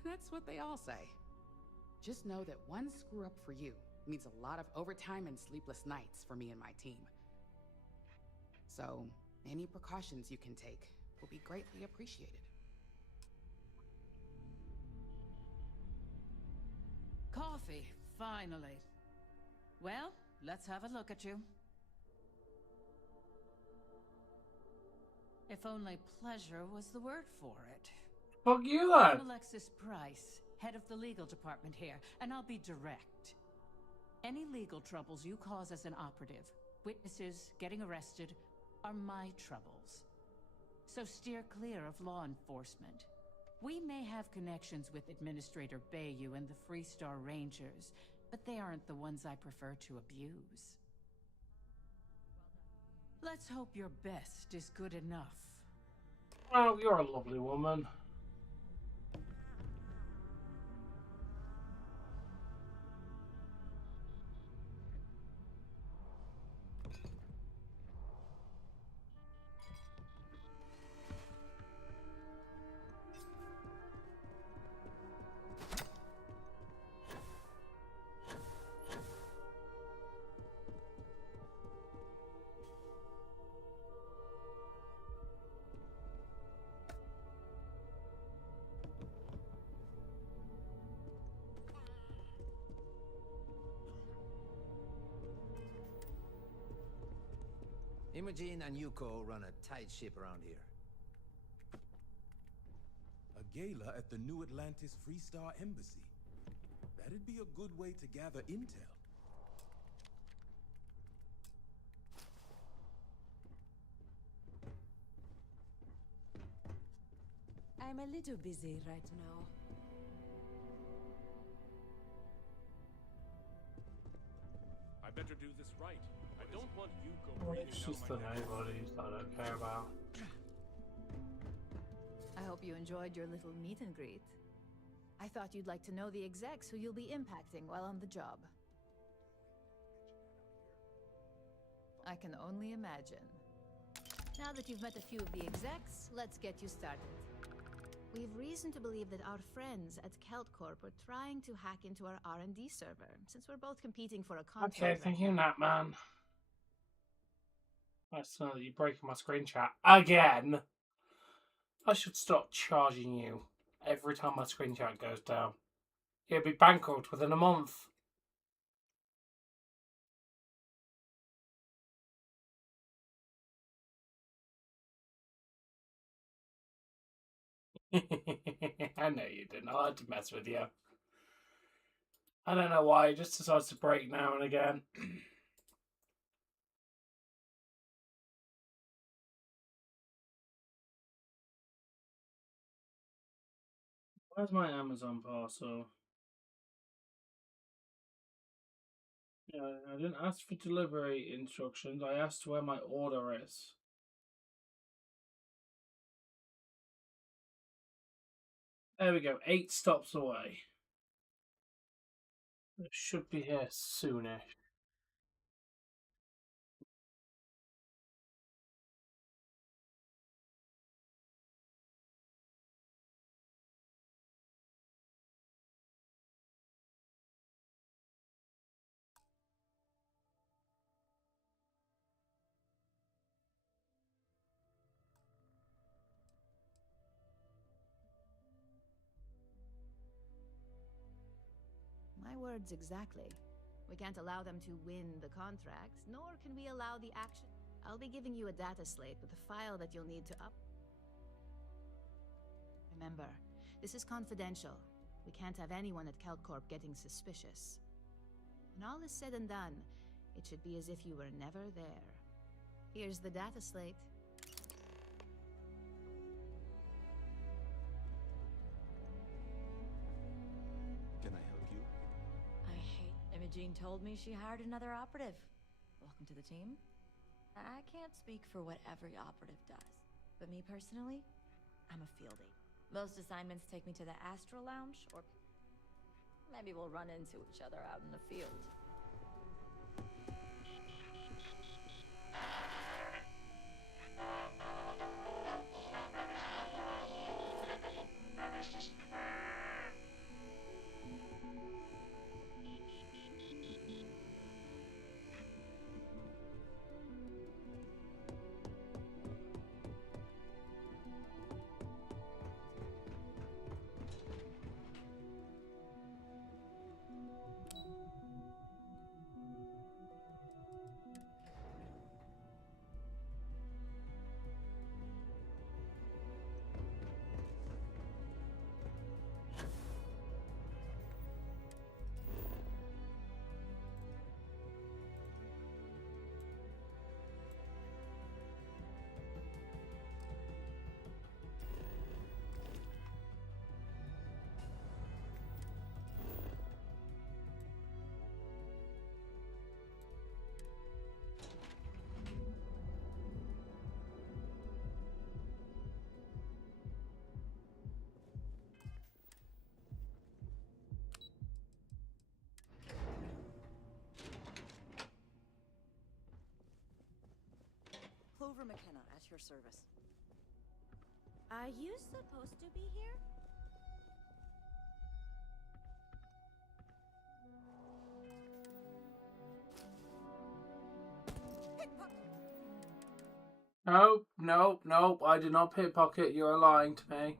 that's what they all say. Just know that one screw up for you means a lot of overtime and sleepless nights for me and my team. So, any precautions you can take will be greatly appreciated. Coffee, finally. Well, let's have a look at you. If only pleasure was the word for it. Fuck you, I'm then. Alexis Price, head of the legal department here, and I'll be direct. Any legal troubles you cause as an operative, witnesses getting arrested, are my troubles. So steer clear of law enforcement. We may have connections with Administrator Bayou and the Freestar Rangers, but they aren't the ones I prefer to abuse. Let's hope your best is good enough. Oh, you're a lovely woman. Imogen and Yuko run a tight ship around here. A gala at the New Atlantis Freestar Embassy. That'd be a good way to gather intel. I'm a little busy right now. I better do this right. I don't want Yuko Well, breathing it's down just my the neck. nobodies that I don't care about. I hope you enjoyed your little meet and greet. I thought you'd like to know the execs who you'll be impacting while on the job. I can only imagine. Now that you've met a few of the execs, let's get you started. We've reason to believe that our friends at KeltCorp are trying to hack into our R&D server, since we're both competing for a contract. Okay, thank you, Nat, man. Nice to know that you're breaking my screen chat again. I should stop charging you every time my screen chat goes down. You'll be bankrupt within a month. I know you didn't. I had to mess with you. I don't know why. It just decides to break now and again. Where's my Amazon parcel? Yeah, I didn't ask for delivery instructions. I asked where my order is. There we go. 8 stops away. It should be here soonish. My words exactly. We can't allow them to win the contract, nor can we allow the action. I'll be giving you a data slate with a file that you'll need to up. Remember, this is confidential. We can't have anyone at KeltCorp getting suspicious. When all is said and done, it should be as if you were never there. Here's the data slate. Can I help you? I hate Imogene told me she hired another operative. Welcome to the team. I can't speak for what every operative does, but me personally, I'm a field aide. Most assignments take me to the Astral Lounge, or maybe we'll run into each other out in the field. Clover McKenna, at your service. Are you supposed to be here? Nope, nope, nope. I did not pickpocket. You are lying to me.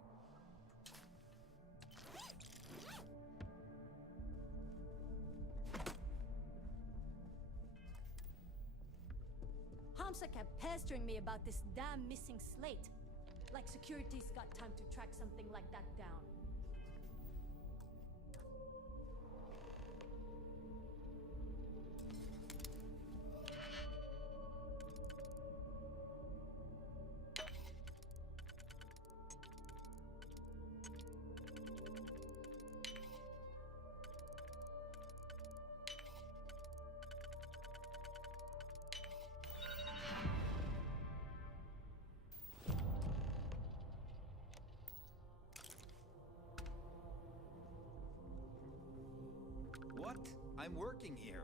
Hamsa kept pestering me about this damn missing slate. Like security's got time to track something like that down. I'm working here.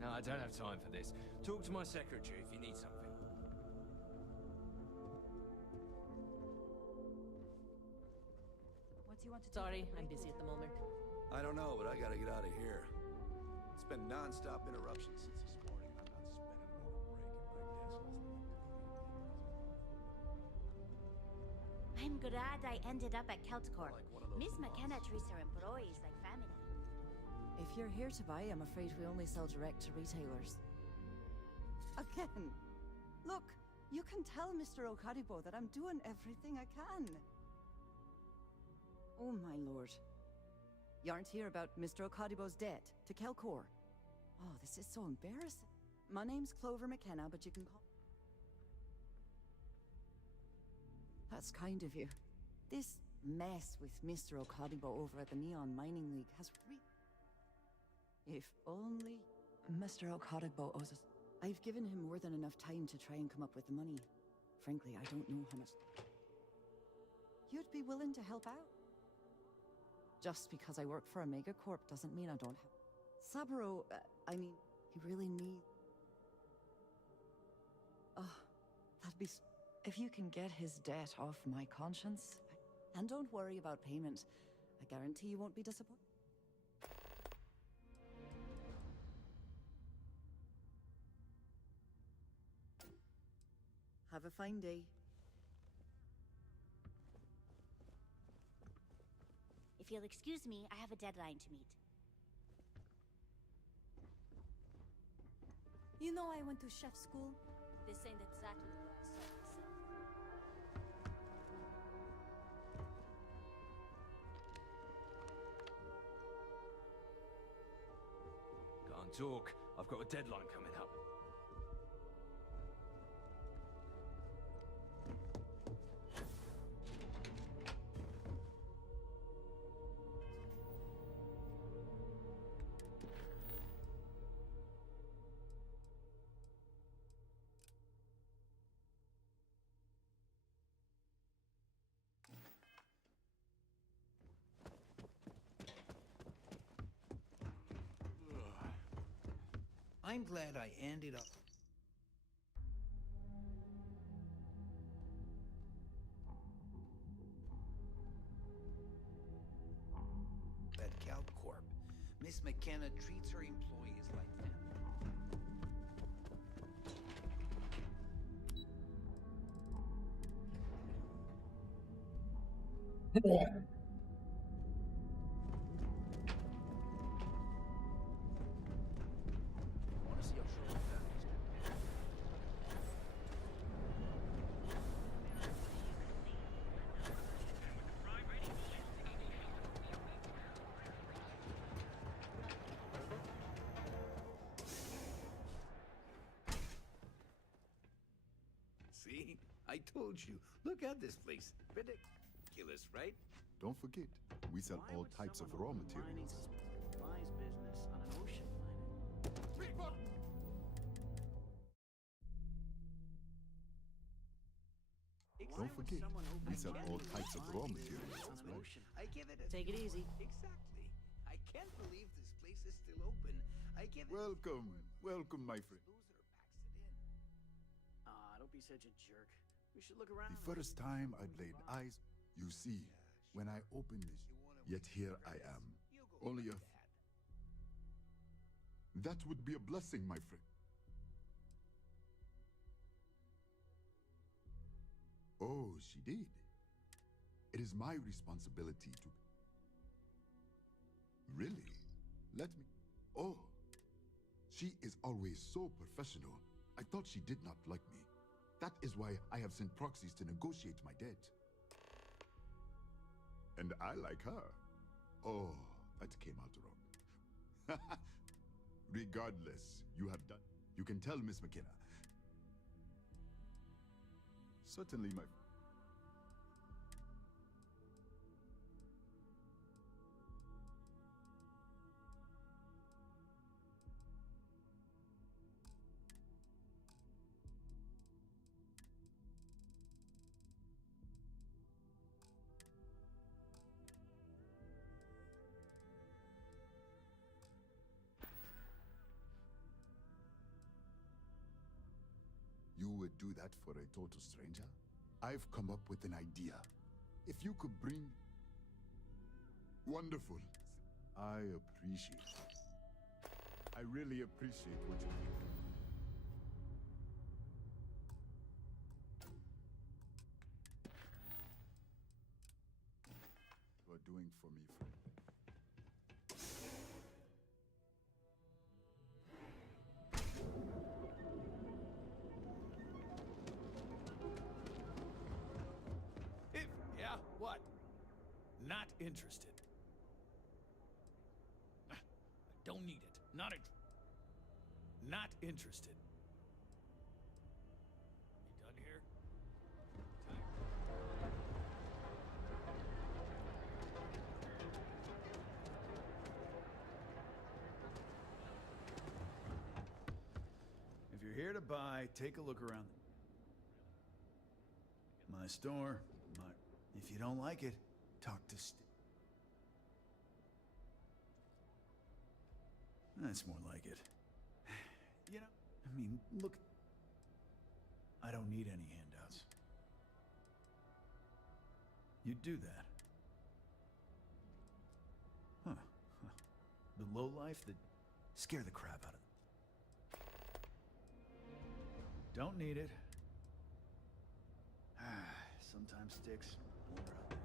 No, I don't have time for this. Talk to my secretary if you need something. What do you want to Sorry, I'm busy at the moment. I don't know, but I gotta get out of here. It's been non-stop interruptions since this morning. I'm not spending another break at my desk. I'm glad I ended up at Keltcorp. Miss McKenna treats her employees like family. If you're here to buy, I'm afraid we only sell direct to retailers. Again. Look, you can tell Mr. Okadibo that I'm doing everything I can. Oh my lord. You aren't here about Mr. Okadibo's debt to Kelcor. Oh, this is so embarrassing. My name's Clover McKenna, but you can call... That's kind of you. This mess with Mr. Okadibo over at the Neon Mining League has If only... Mr. Okadibo owes us... I've given him more than enough time to try and come up with the money. Frankly, I don't know how much... You'd be willing to help out? Just because I work for a megacorp doesn't mean I don't have... Saburo, I mean, he really needs... Oh, that'd be... If you can get his debt off my conscience... And don't worry about payment. I guarantee you won't be disappointed. Have a fine day. If you'll excuse me, I have a deadline to meet. You know I went to chef school? This ain't exactly what I saw myself. Can't talk. I've got a deadline coming up. I'm glad I ended up... at CalCorp. Miss McKenna treats her employees like Yeah. See? I told you. Look at this place. Ridiculous, right? Don't forget, we sell all types of raw materials. Supplies business on an ocean planet. Don't forget, we sell all types of raw materials as well. I give it a... Take it easy. Exactly. I can't believe this place is still open. I give it... Welcome. Welcome, my friend. Don't be such a jerk. We should look around. The first time I'd laid eyes, you see, when I opened this, yet here I am. Only a... That would be a blessing, my friend. Oh, she did. It is my responsibility to... Really? Let me... Oh. She is always so professional. I thought she did not like me. That is why I have sent proxies to negotiate my debt. And I like her. Oh, that came out wrong. Regardless, you have done... You can tell Miss McKenna. Certainly, my... could do that for a total stranger? I've come up with an idea. If you could bring... Wonderful. I appreciate it. I really appreciate what you do. You are doing for me, friend. Yeah, what? Not interested. I don't need it. Not interested. You done here? If you're here to buy, take a look around. My store, If you don't like it, talk to That's more like it. You know, I mean, look. I don't need any handouts. You do that. Huh. The lowlife that scare the crap out of them. Don't need it. Sometimes sticks. Wonder how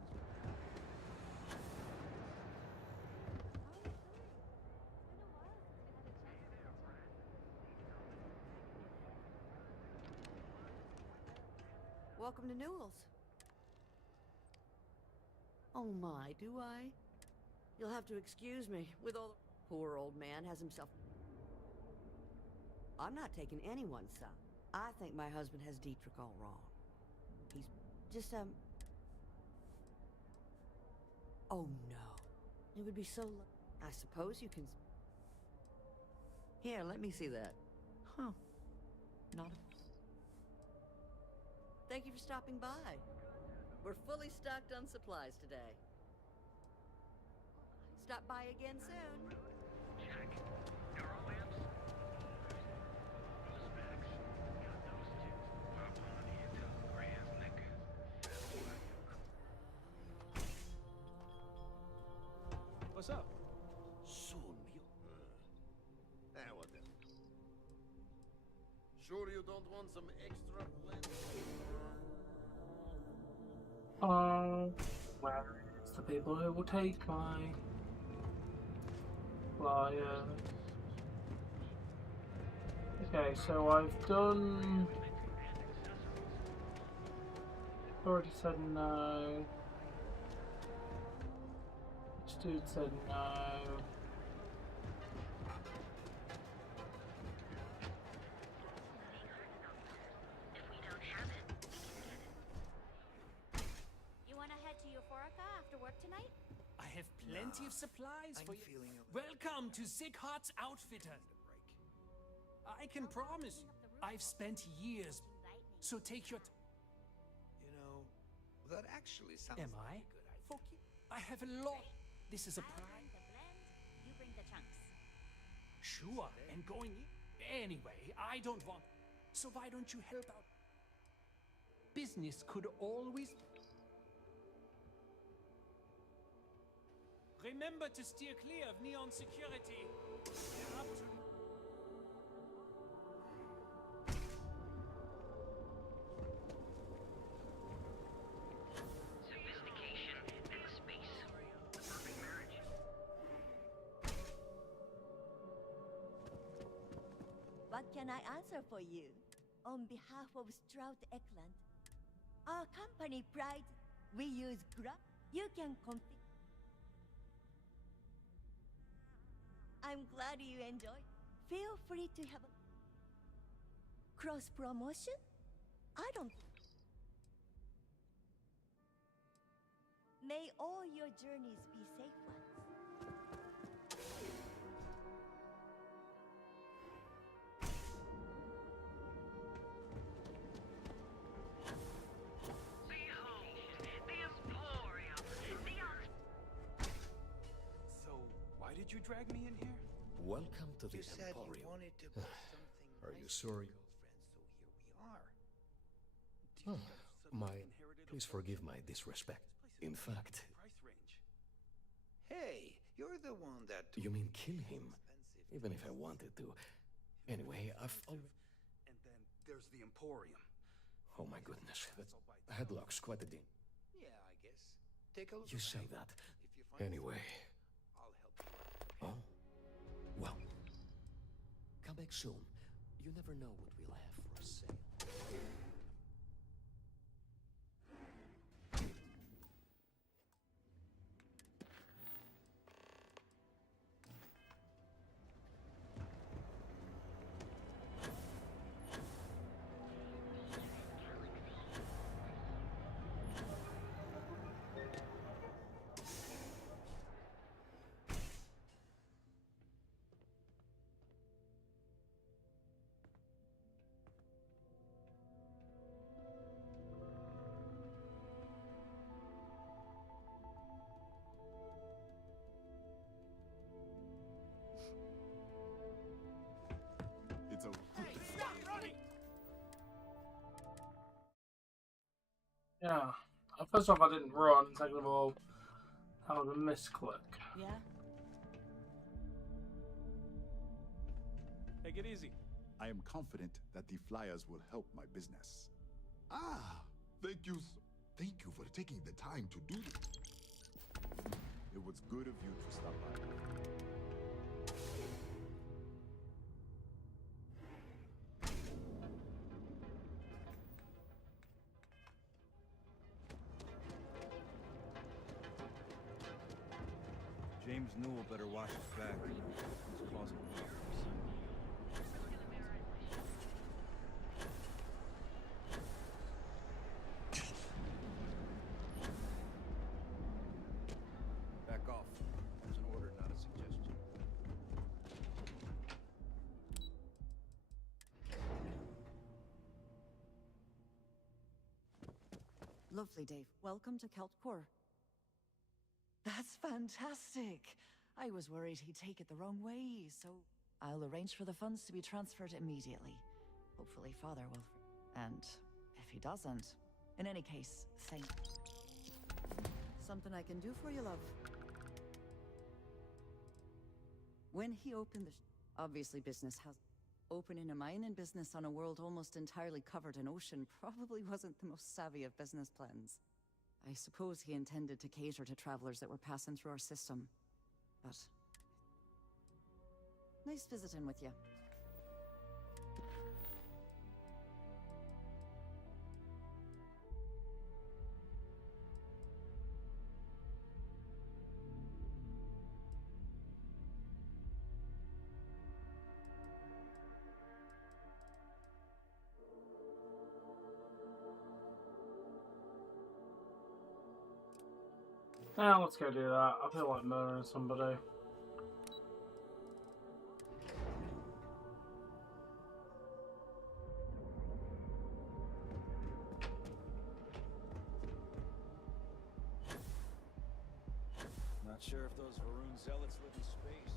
things work. Welcome to Newell's. Oh my, do I? You'll have to excuse me. With all the... Poor old man has himself... I'm not taking anyone's side. I think my husband has Dietrich all wrong. He's just, Oh no. It would be so... I suppose you can... Here, let me see that. Huh. Not a... Thank you for stopping by. We're fully stocked on supplies today. Stop by again soon. Check. Neural lamps? Those bags. Got those too. Pop on into grand liquor. What's up? What then? Sure you don't want some extra blend? Where's the people who will take my flyer? Okay, so I've done... Already said no. This dude said no. Tonight? I have plenty of supplies for you. Welcome to Zighart's Outfitter. I can promise I've spent years, so take your... You know, that actually sounds Am like I? a good idea. Forgive. I have a lot. This is a I bring the blend, you bring the chunks. Sure, and going in. Anyway, I don't want... So why don't you help out? Business could always... Remember to steer clear of neon security. They're up to... Sophistication and space. The perfect marriage. What can I answer for you? On behalf of Strout Eckland, our company prides we use graph. You can configure. I'm glad you enjoyed. Feel free to have a cross promotion. I don't. May all your journeys be safe ones. So, why did you drag me in here? Welcome to the You said you Emporium. wanted to put something Are you nice sure? for your girlfriend, so here we are. Oh, please forgive my disrespect. In fact... Hey, you're the one that... You mean kill him? Even if I wanted to. Anyway, I've... And then there's the Emporium. Oh my goodness, that headlock's quite a ding. Yeah, I guess. Take a look. You say that. Anyway... Oh? Well... Come back soon. You never know what we'll have for sale. It's a... Stop running! Yeah. First off, I didn't run. Second of all, that was a misclick. Yeah? Take it easy. I am confident that the flyers will help my business. Ah, thank you. Thank you for taking the time to do this. It was good of you to stop by. James Newell better watch his back. He's causing problems. Back off. That's an order, not a suggestion. Lovely, Dave. Welcome to Kelt Core. That's fantastic! I was worried he'd take it the wrong way, so I'll arrange for the funds to be transferred immediately. Hopefully Father will... And if he doesn't... In any case, thank you. Something I can do for you, love. When he opened the... Obviously business has... Opening a mining business on a world almost entirely covered in ocean probably wasn't the most savvy of business plans. I suppose he intended to cater to travelers that were passing through our system. But... nice visiting with you. Now let's go do that. I feel like murdering somebody. Not sure if those Varun zealots live in space.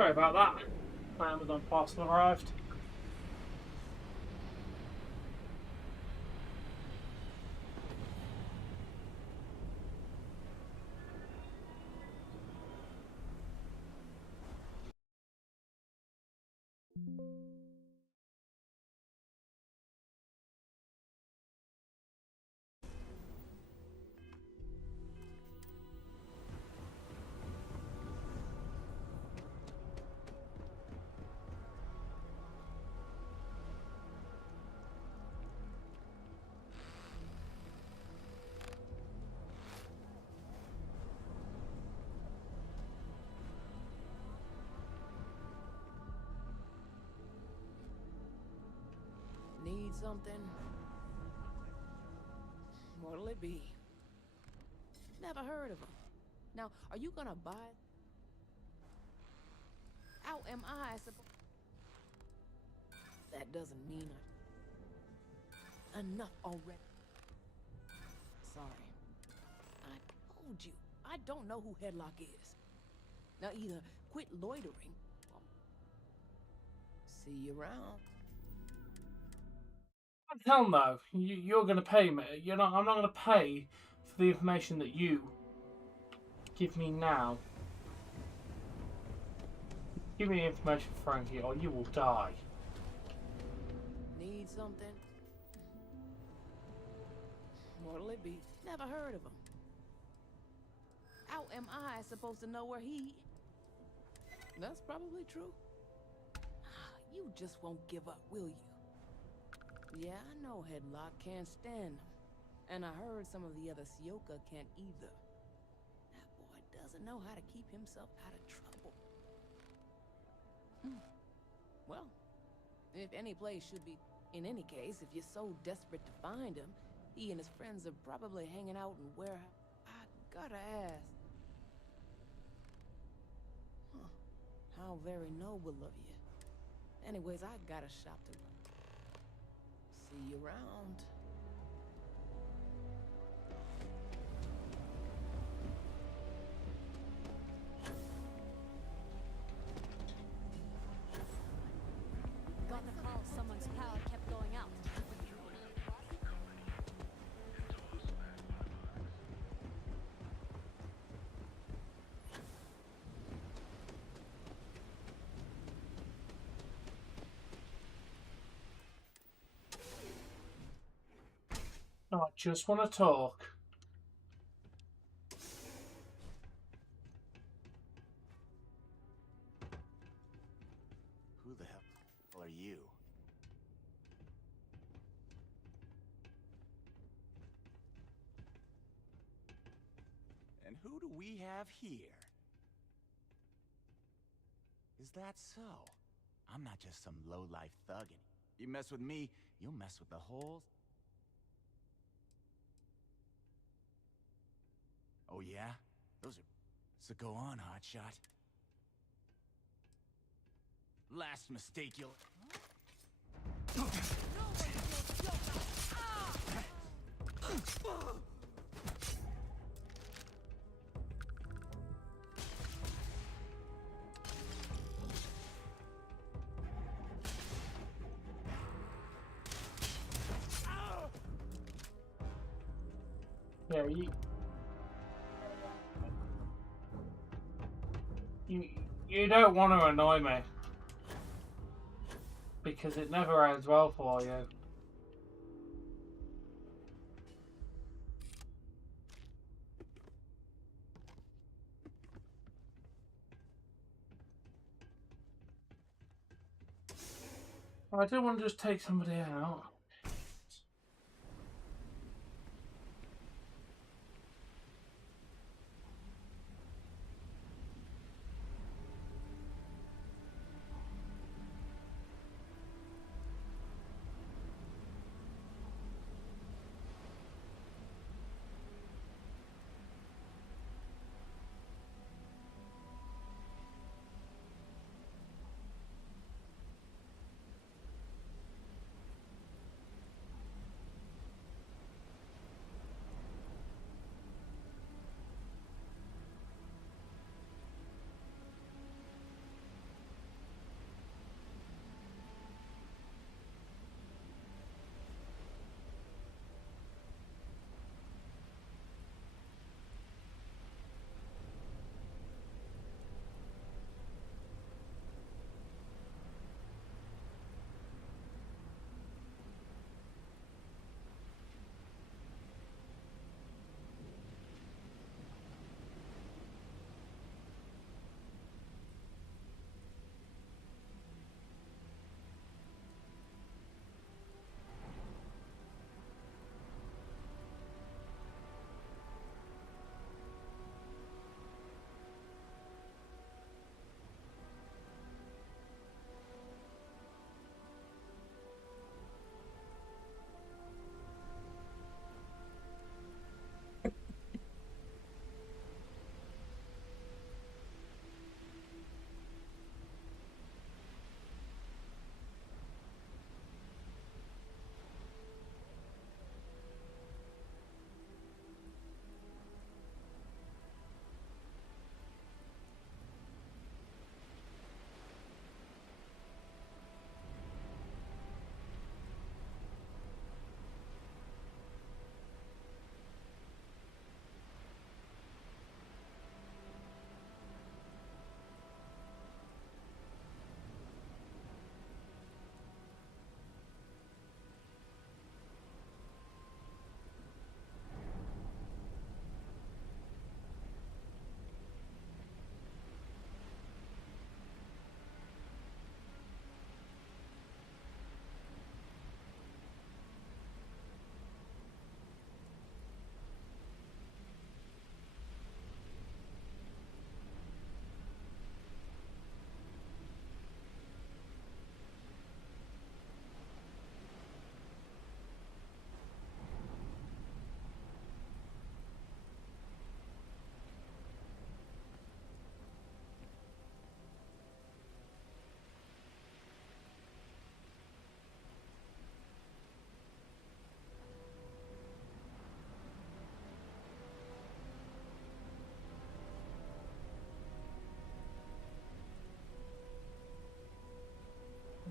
Sorry about that. My Amazon parcel arrived. Need something? What'll it be? Never heard of them. Now, are you gonna buy it? How am I supposed? That doesn't mean enough already. Sorry. I told you, I don't know who Headlock is. Now either quit loitering or see you around. Hell no. You're going to pay me. You're not. I'm not going to pay for the information that you give me now. Give me the information, Frankie, or you will die. Need something? What'll it be? Never heard of him. How am I supposed to know where he... That's probably true. You just won't give up, will you? Yeah, I know Headlock can't stand him. And I heard some of the other Sioka can't either. That boy doesn't know how to keep himself out of trouble. Well, if any place should be... In any case, if you're so desperate to find him, he and his friends are probably hanging out in warehouse. I gotta ask. How very noble of you. Anyways, I got a shop to run. See you around. Got the call someone's power kept going out. I just want to talk. Who the hell are you? And who do we have here? Is that so? I'm not just some low-life thuggin'. You mess with me, you'll mess with the whole... Oh yeah? Those are... So go on, hotshot. Last mistake you'll... Yeah, you don't want to annoy me. Because it never ends well for you. I don't want to just take somebody out.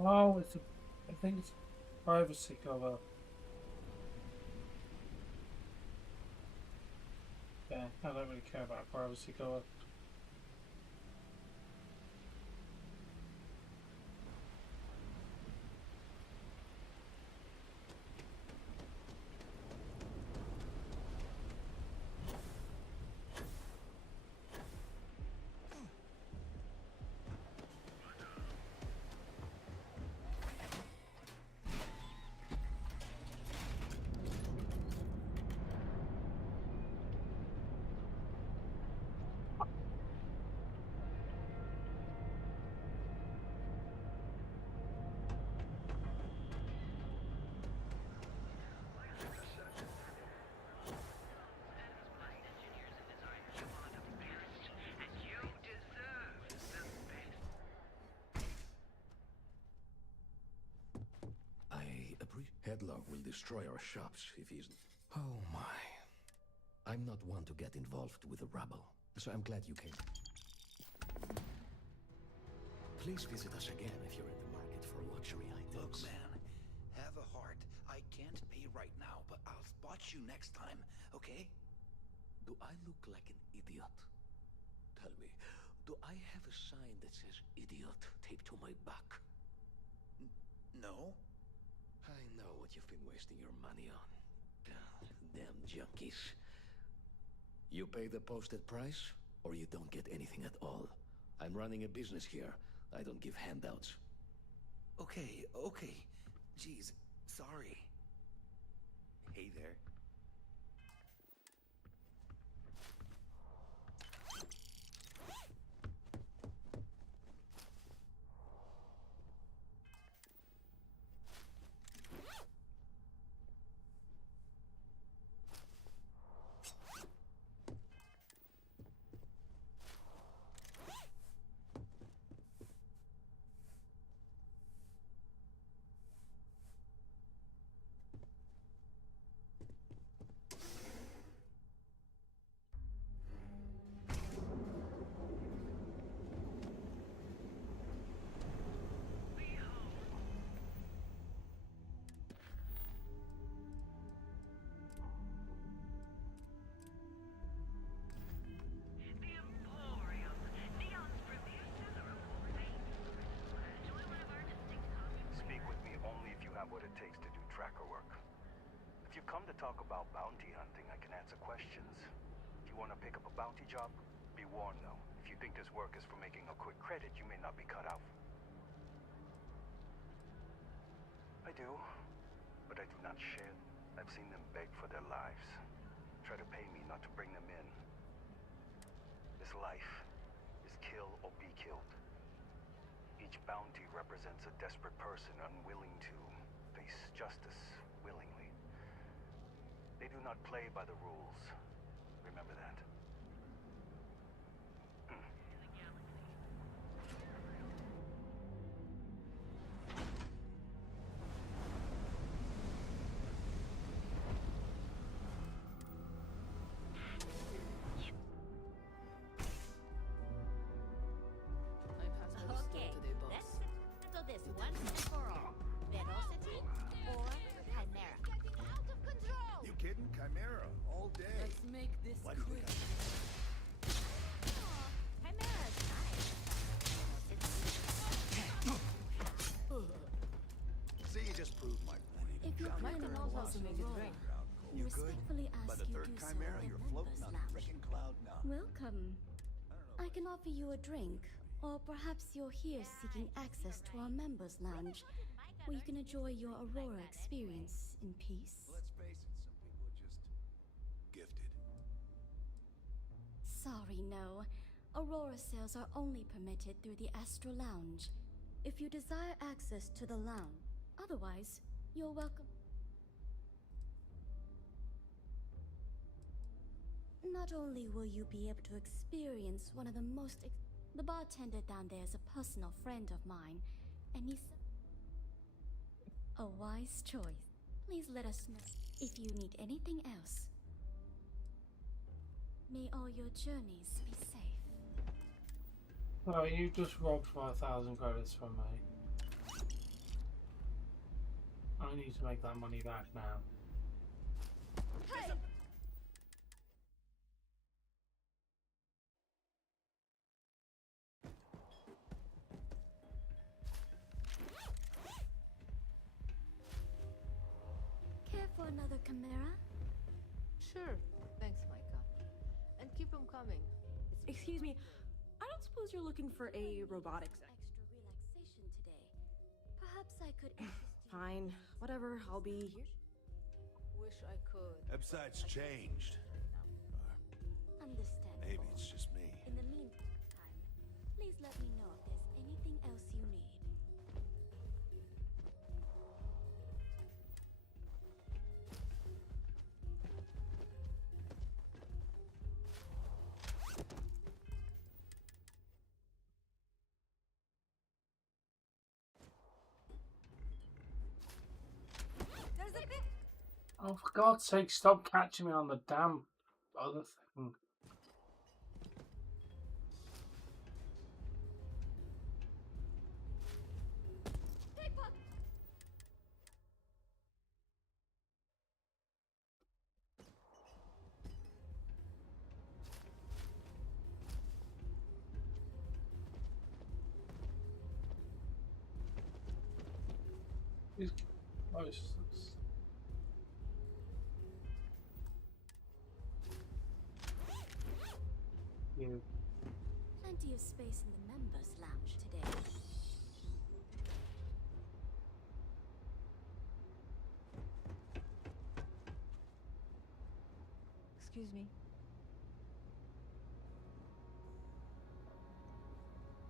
Oh, it's a. I think it's privacy cover. Yeah, I don't really care about privacy cover. Headlock will destroy our shops if he's... Oh my. I'm not one to get involved with the rabble, so I'm glad you came. Please visit us again if you're in the market for luxury items. Look, man, have a heart. I can't pay right now, but I'll spot you next time, okay? Do I look like an idiot? Tell me, do I have a sign that says idiot taped to my back? No. I know what you've been wasting your money on. Damn junkies. You pay the posted price, or you don't get anything at all. I'm running a business here. I don't give handouts. Okay. Jeez, sorry. Hey there. What it takes to do tracker work. If you come to talk about bounty hunting, I can answer questions. If you want to pick up a bounty job, be warned though. If you think this work is for making a quick credit, you may not be cut out. I do, but I do not share. I've seen them beg for their lives. Try to pay me not to bring them in. This life is kill or be killed. Each bounty represents a desperate person unwilling to face justice willingly. They do not play by the rules. Remember that. Okay, let's settle this once and for all. Velocity or Chimera? Out of control! You kidding? Chimera, all day. Let's make this Why do you quick. think Chimera's nice. See, you just proved my point. If you're Sound planning like on a hosting a philosophy. drink, You good? respectfully By ask the you third do so Chimera, in you're members' floating on a lounge. frickin' cloud nine. Welcome. I can offer you a drink, or perhaps you're here seeking access to our members' lounge, where you can enjoy your Aurora experience in peace. Let's face it, some people are just gifted. Sorry, no. Aurora sales are only permitted through the Astral Lounge. If you desire access to the lounge, otherwise, you're welcome. Not only will you be able to experience one of the most... The bartender down there is a personal friend of mine, and he's... a wise choice. Please let us know if you need anything else. May all your journeys be safe. Oh, you just robbed 5,000 credits from me. I need to make that money back now. Hey! Care for another chimera? Sure. Thanks, Micah. And keep them coming. Excuse me, I don't suppose you're looking for a robotics Extra relaxation today. Perhaps I could interest you. Fine, whatever, I'll be here. Wish I could. Website's changed. Understandable. Maybe it's just me. In the meantime, please let me know if there's anything else you need. There's a bit. Oh, for God's sake, stop catching me on the damn other thing. Pickpocket! These posters. You. Plenty of space in the members' lounge today. Excuse me.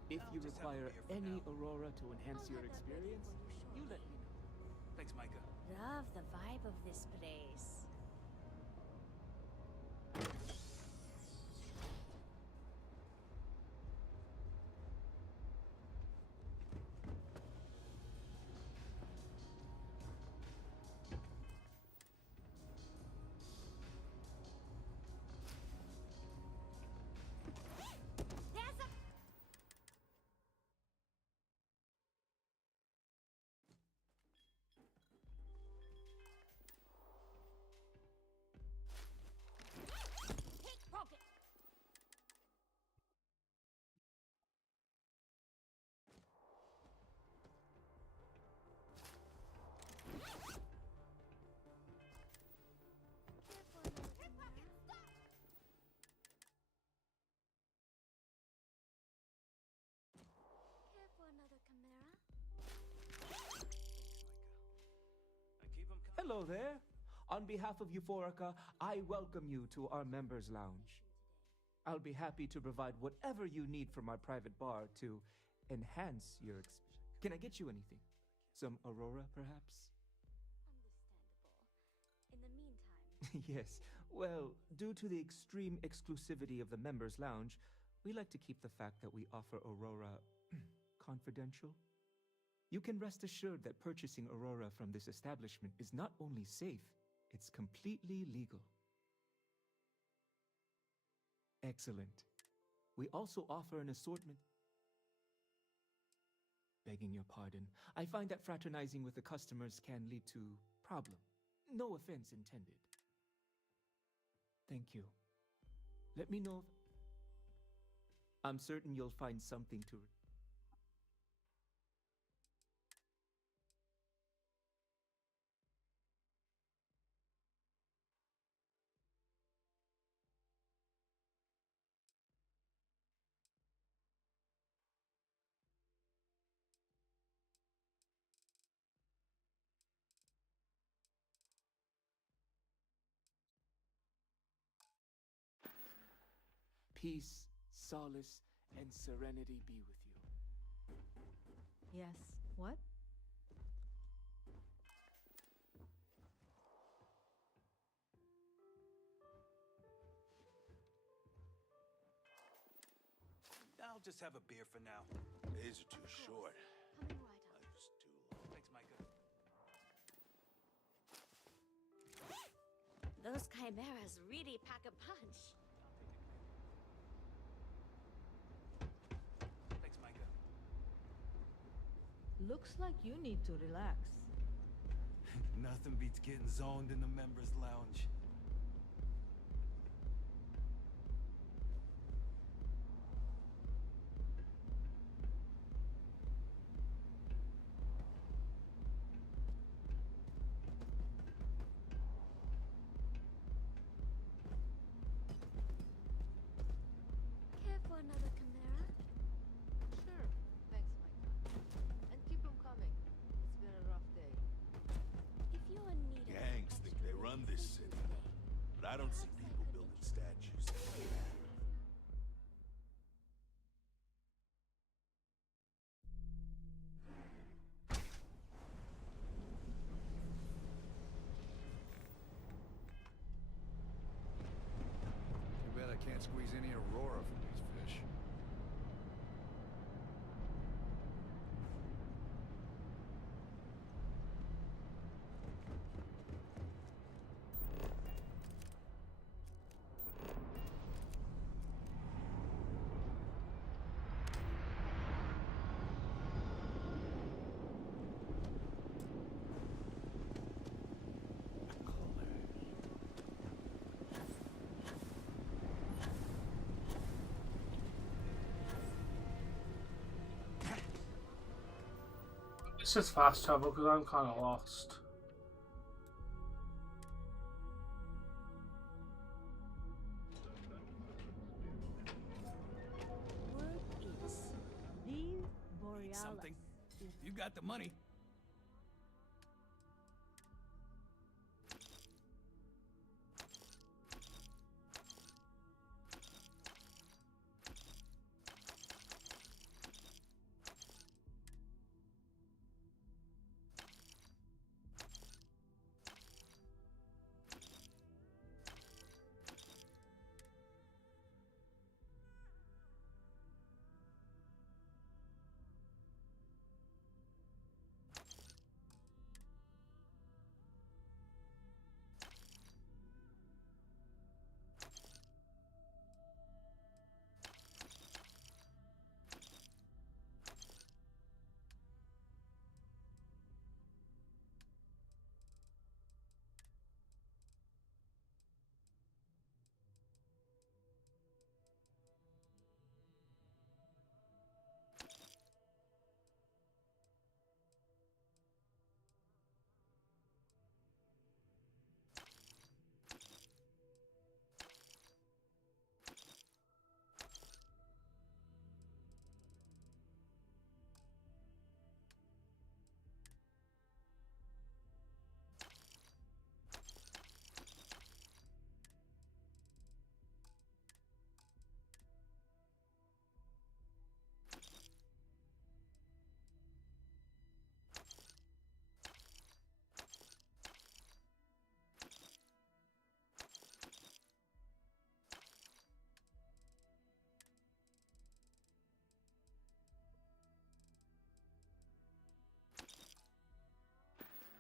If you require any Aurora to enhance your experience, you let me know. Thanks, Micah. Love the vibe of this place. Hello there. On behalf of Euphorica, I welcome you to our members' lounge. I'll be happy to provide whatever you need from my private bar to enhance your experience. Can I get you anything? Some Aurora, perhaps? Understandable. In the meantime, Yes. Well, due to the extreme exclusivity of the members' lounge, we like to keep the fact that we offer Aurora confidential. You can rest assured that purchasing Aurora from this establishment is not only safe, it's completely legal. Excellent. We also offer an assortment. Begging your pardon, I find that fraternizing with the customers can lead to problem. No offense intended. Thank you. Let me know. I'm certain you'll find something to. Peace, solace, and serenity be with you. Yes. What? I'll just have a beer for now. Days are too short. coming right up. Life's too long. Thanks, Micah. Those chimeras really pack a punch. Thanks, Micah. Looks like you need to relax. Nothing beats getting zoned in the members' lounge. Care for another chimera? Sure. Thanks, Mike. And keep them coming. It's been a rough day. If you're in need of Gangs think they run this city, but I don't see people building statues. Too bad I can't squeeze any Aurora from these fish. This is fast travel because I'm kind of lost. Word is, Lil Borealis Something. is You got the money.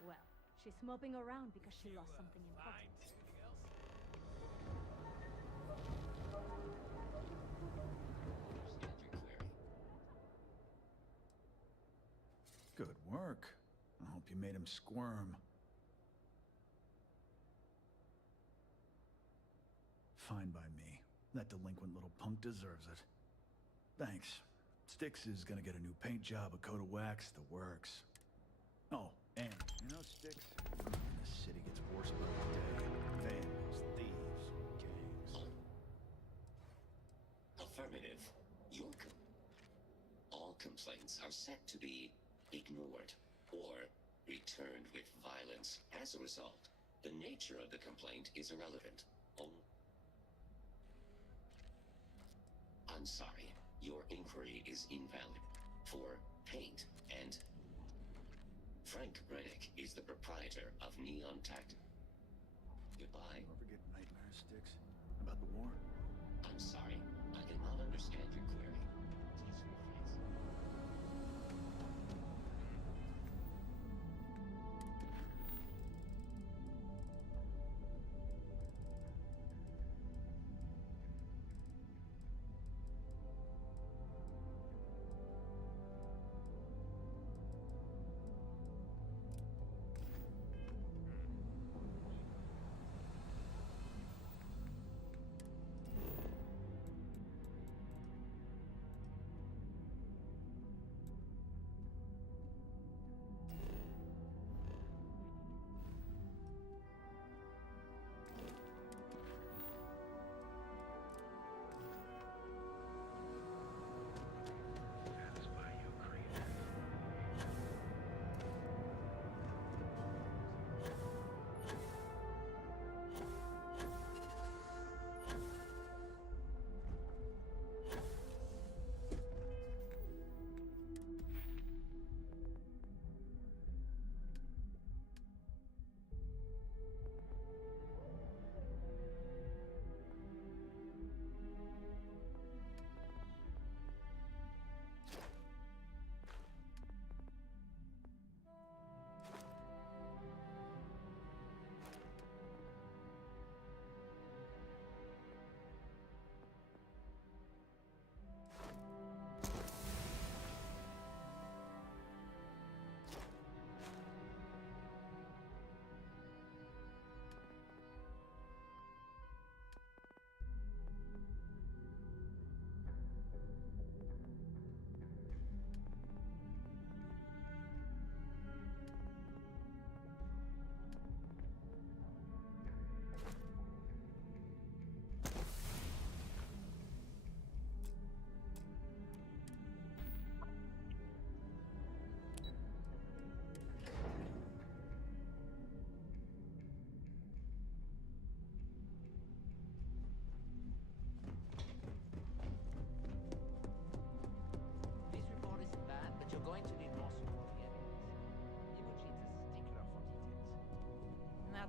Well, she's moping around because she lost something important. Good work. I hope you made him squirm. Fine by me. That delinquent little punk deserves it. Thanks. Styx is gonna get a new paint job, a coat of wax, the works. Oh, and, you know, Styx, this city gets worse by the day. Vandals, thieves, gangs. Affirmative. All complaints are set to be ignored or returned with violence. As a result, the nature of the complaint is irrelevant. I'm sorry, your inquiry is invalid. For paint and... Frank Reddick is the proprietor of Neon Tact. Goodbye. You ever get nightmare Styx? About the war? I'm sorry, I cannot understand your query. Please rephrase.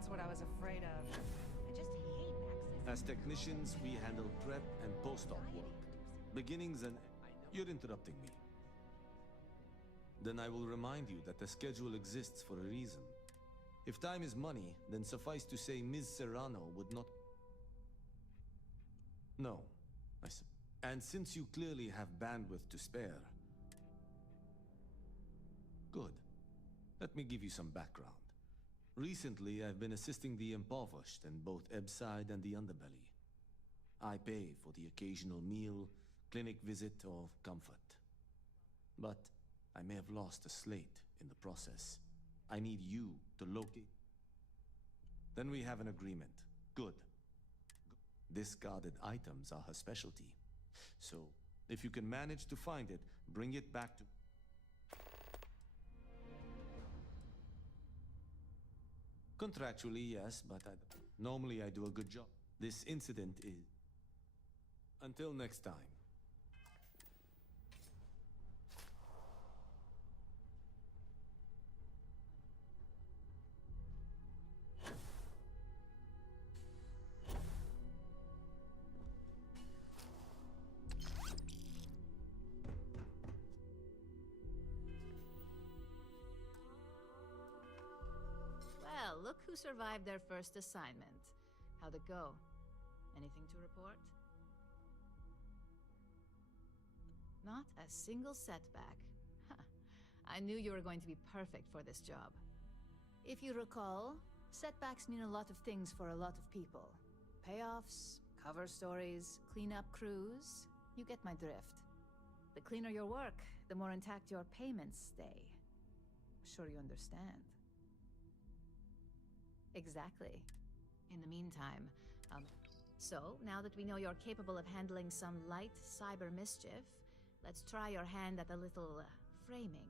That's what I was afraid of. I just hate access. As technicians, we handle prep and post-op work. Beginnings and... You're interrupting me. Then I will remind you that the schedule exists for a reason. If time is money, then suffice to say Ms. Serrano would not... No. And since you clearly have bandwidth to spare... Good. Let me give you some background. Recently, I've been assisting the impoverished in both Ebside and the Underbelly. I pay for the occasional meal, clinic visit, or comfort. But I may have lost a slate in the process. I need you to locate... Then we have an agreement. Good. Discarded items are her specialty. So, if you can manage to find it, bring it back to... Contractually, yes, but normally I do a good job. This incident is... Until next time. Well, look who survived their first assignment. How'd it go? Anything to report? Not a single setback. Huh. I knew you were going to be perfect for this job. If you recall, setbacks mean a lot of things for a lot of people. Payoffs, cover stories, cleanup crews. You get my drift. The cleaner your work, the more intact your payments stay. Sure you understand. Exactly. In the meantime, so, now that we know you're capable of handling some light cyber mischief, let's try your hand at a little framing.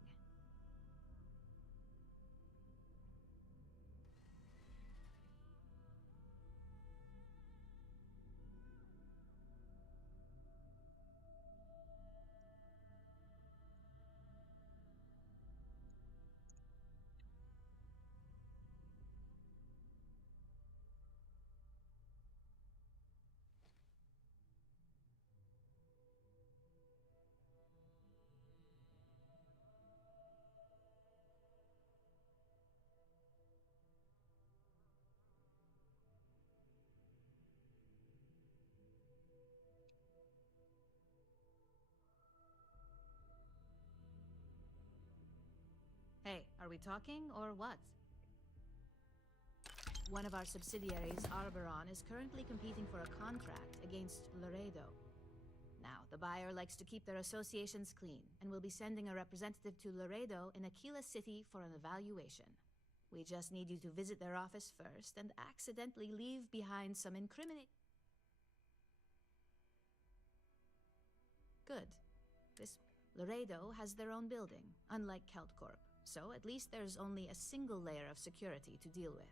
Hey, are we talking or what? One of our subsidiaries, Arboron, is currently competing for a contract against Laredo. Now, the buyer likes to keep their associations clean, and will be sending a representative to Laredo in Aquila City for an evaluation. We just need you to visit their office first and accidentally leave behind some incriminating... Good. This Laredo has their own building, unlike KeltCorp. So at least there's only a single layer of security to deal with.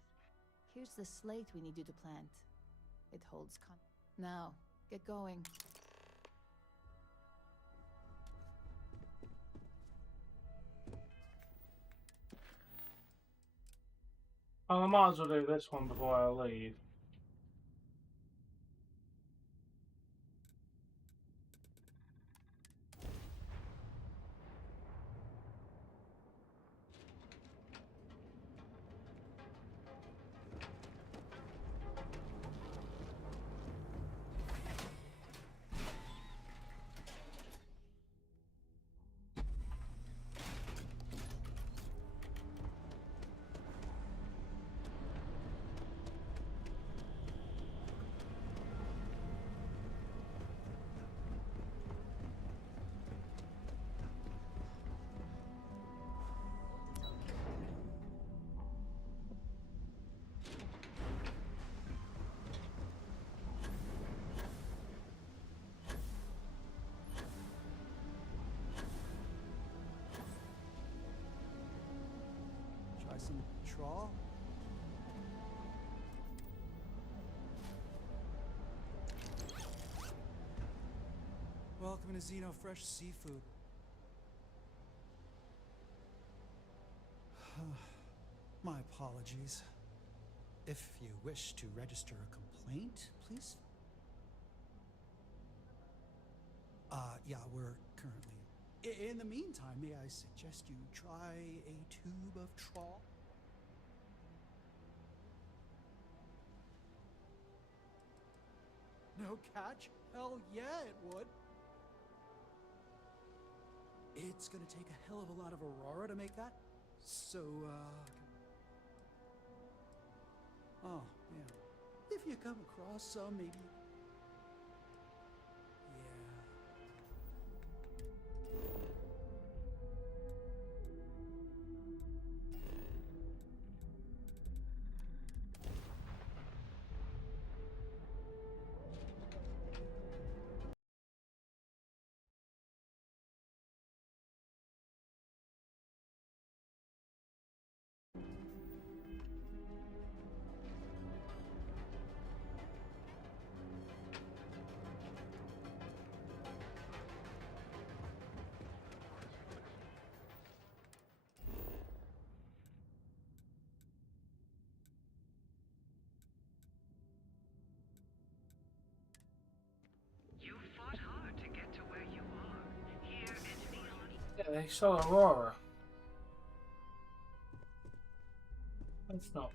Here's the slate we need you to plant. It holds Now, get going. Well, I might as well do this one before I leave. Some trawl? Welcome to Xeno Fresh Seafood. My apologies. If you wish to register a complaint, please. Yeah, we're currently. In the meantime, may I suggest you try a tube of trawl? No catch? Hell yeah, it would. It's gonna take a hell of a lot of Aurora to make that. So, oh, yeah. If you come across some, maybe. Yeah, they saw Aurora. That's not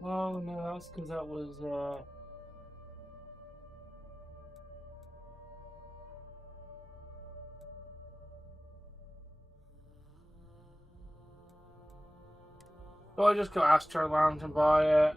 Oh no, that's because that was Oh, I just go Astro Lounge and buy it.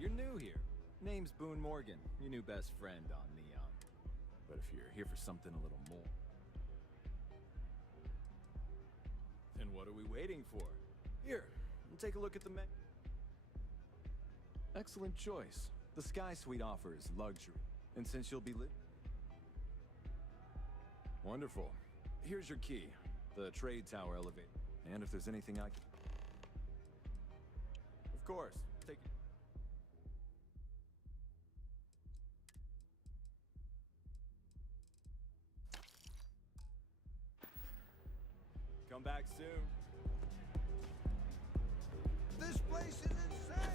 You're new here. Name's Boone Morgan, your new best friend on Neon. But if you're here for something a little more, then what are we waiting for? Here, take a look at the menu. Excellent choice. The Sky Suite offers luxury, and since you'll be wonderful. Here's your key, the trade tower elevator. And if there's anything I can... Of course, take it. Come back soon. This place is insane!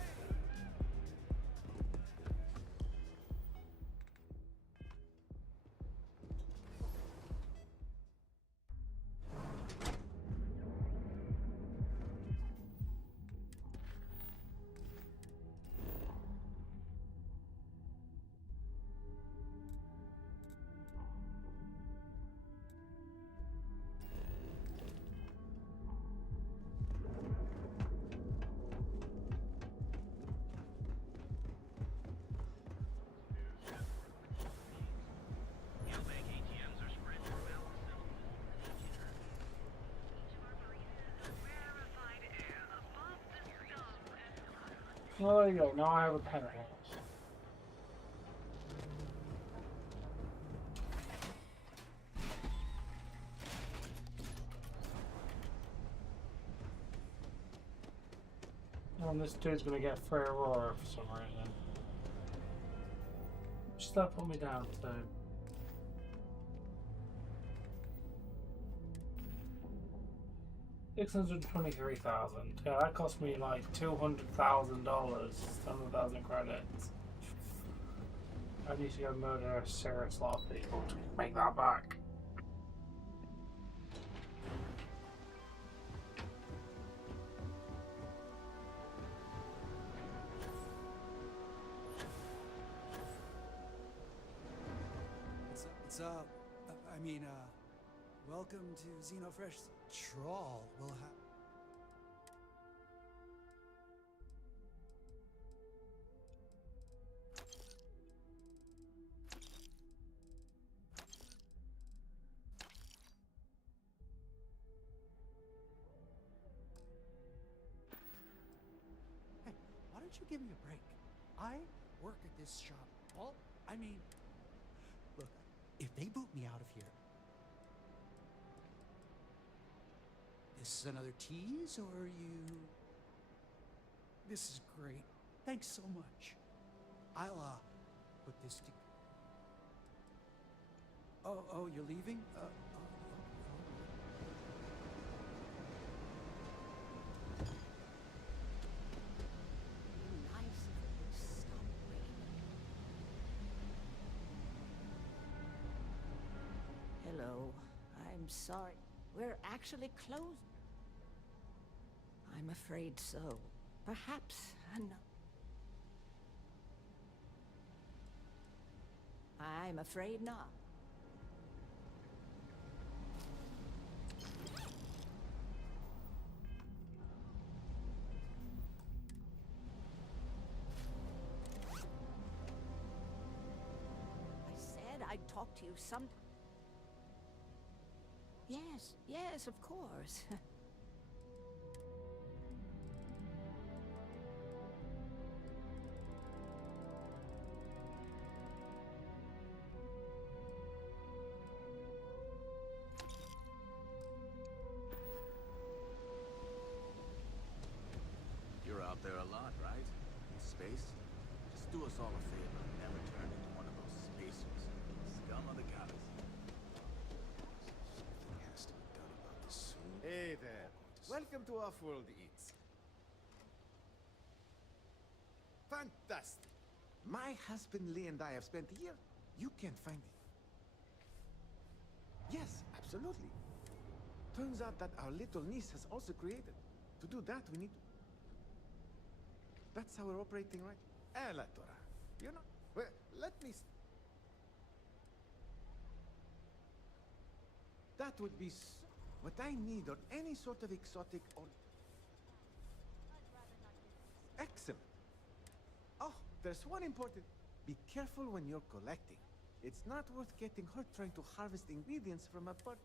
Well, there you go. Now I have a penthouse. And this dude's gonna get free Aurora for some reason. Just that put me down to. $623,000. Yeah, that cost me like $200,000, 7,000 credits. I need to go murder a serious lot of people to make that back. What's up? Welcome to Xenofresh's Trawl. We'll have. Hey, why don't you give me a break? I work at this shop. Look, if they boot me out of here, this is another tease, or you... This is great. Thanks so much. I'll, put this to... Oh, you're leaving? Hello. I'm sorry. We're actually closed. I'm afraid so. Perhaps I'm afraid not. I said I'd talk to you sometime. Yes, of course. You're out there a lot, right? In space? Just do us all a favor and never turn into one of those spacers. Scum of the galaxy. Something has to be done about this soon. Hey there. Welcome to Off-World Eats. Fantastic. My husband Lee and I have spent a year. You can find it. Yes, absolutely. Turns out that our little niece has also created. To do that, we need to... That's how we're operating, right? La Torah. You know, well, let me... That would be what I need, or any sort of exotic or... Excellent. Oh, there's one important... Be careful when you're collecting. It's not worth getting hurt trying to harvest ingredients from a bird.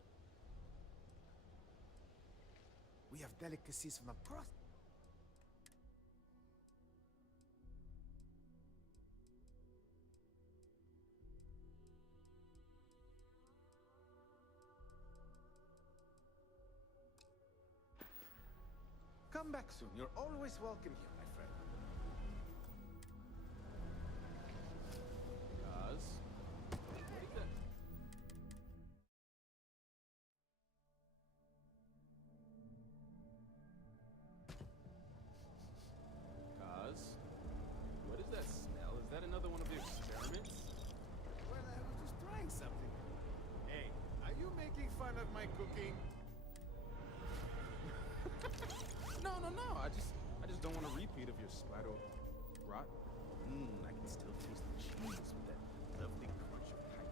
We have delicacies from across... Come back soon. You're always welcome here, my friend. Cuz? What is that? Cuz? What is that smell? Is that another one of your experiments? Well, I was just trying something. Hey, are you making fun of my cooking? No. I just don't want a repeat of your spiral rot. I can still taste the cheese with that lovely crunch of pie.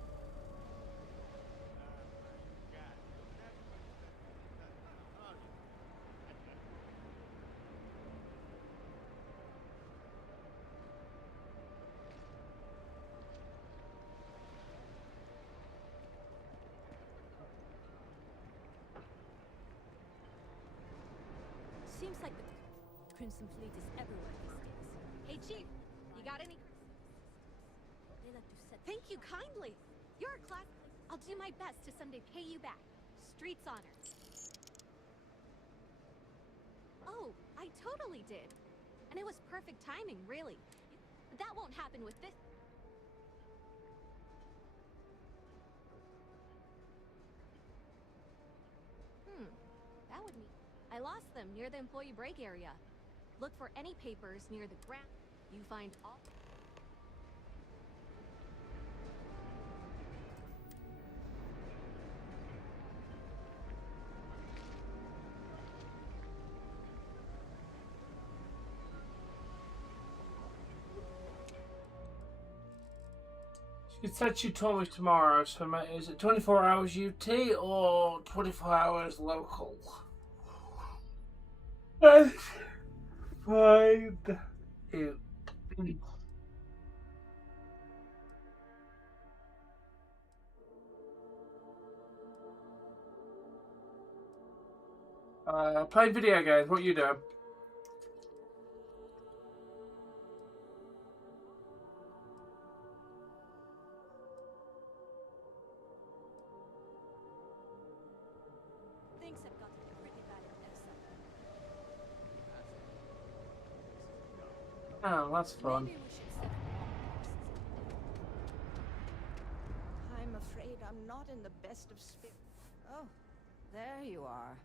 Seems like the Crimson Fleet is everywhere these days. Hey, Chief, you got any? They like to set. Thank you kindly. You're a class. I'll do my best to someday pay you back. Street's honor. Oh, I totally did. And it was perfect timing, really. But that won't happen with this. That would mean I lost them near the employee break area. Look for any papers near the ground. You find all... She said she told me tomorrow, so is it 24 hours UT or 24 hours local? Find it. Playing video games. What are you doing? Things have gotten pretty bad at Oh, that's fun. Maybe we should set I'm afraid I'm not in the best of spirits. Oh, there you are.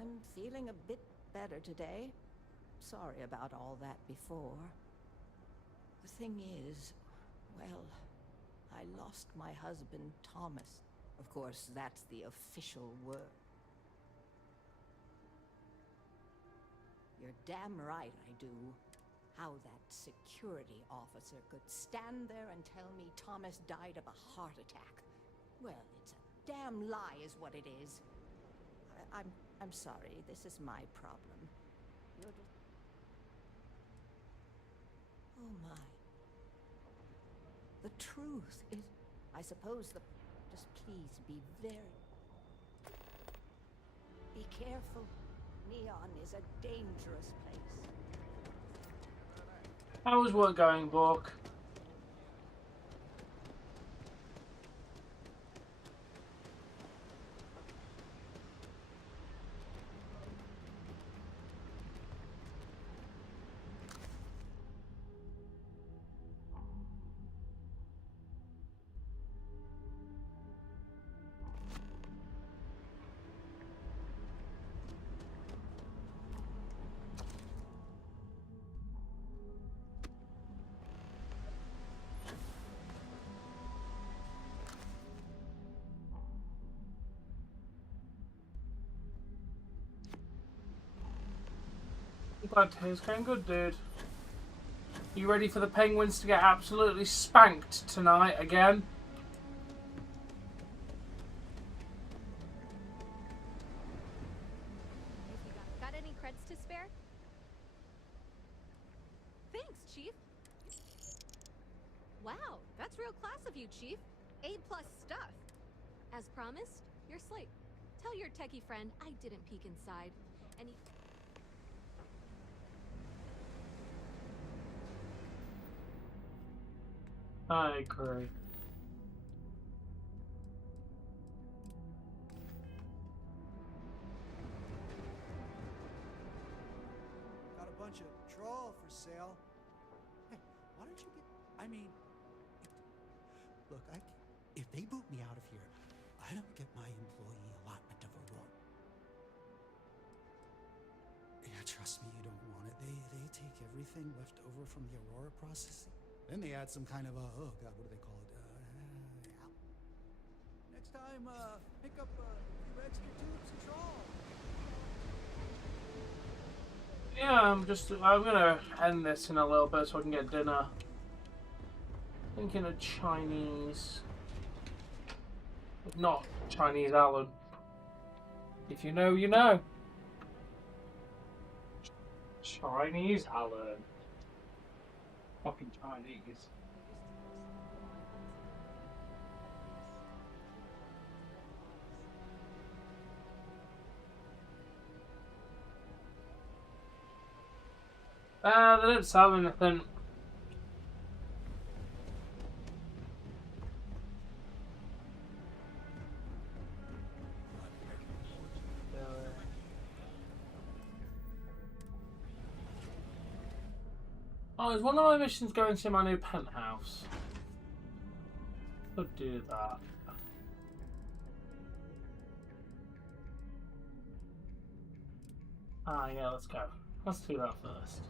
I'm feeling a bit better today. Sorry about all that before. The thing is, well, I lost my husband, Thomas. Of course, that's the official word. You're damn right I do. How that security officer could stand there and tell me Thomas died of a heart attack. Well, it's a damn lie is what it is. I'm sorry, this is my problem. You're just... Oh my. The truth is, I suppose just please be very... Be careful. Neon is a dangerous place. How's work going, Bork? Glad to hear it's going good, dude. You ready for the Penguins to get absolutely spanked tonight again? Got any creds to spare? Thanks, Chief. Wow, that's real class of you, Chief. A+ stuff. As promised, your slate. Tell your techie friend I didn't peek inside. And he... I agree. Got a bunch of troll for sale. Hey, why don't you get... I mean... Look, if they boot me out of here, I don't get my employee allotment of Aurora. Yeah, trust me, you don't want it. They take everything left over from the Aurora processing. Then they add some kind of oh god, what do they call it? Next time, pick up a few extra tubes of troll. Yeah, I'm gonna end this in a little bit so I can get dinner. Thinking of Chinese. Not Chinese Alan. If you know, you know. Chinese Alan. Fucking Chinese. They don't sell anything. Oh, is one of my missions going to my new penthouse? Could do that. Ah, yeah, let's go. Let's do that first.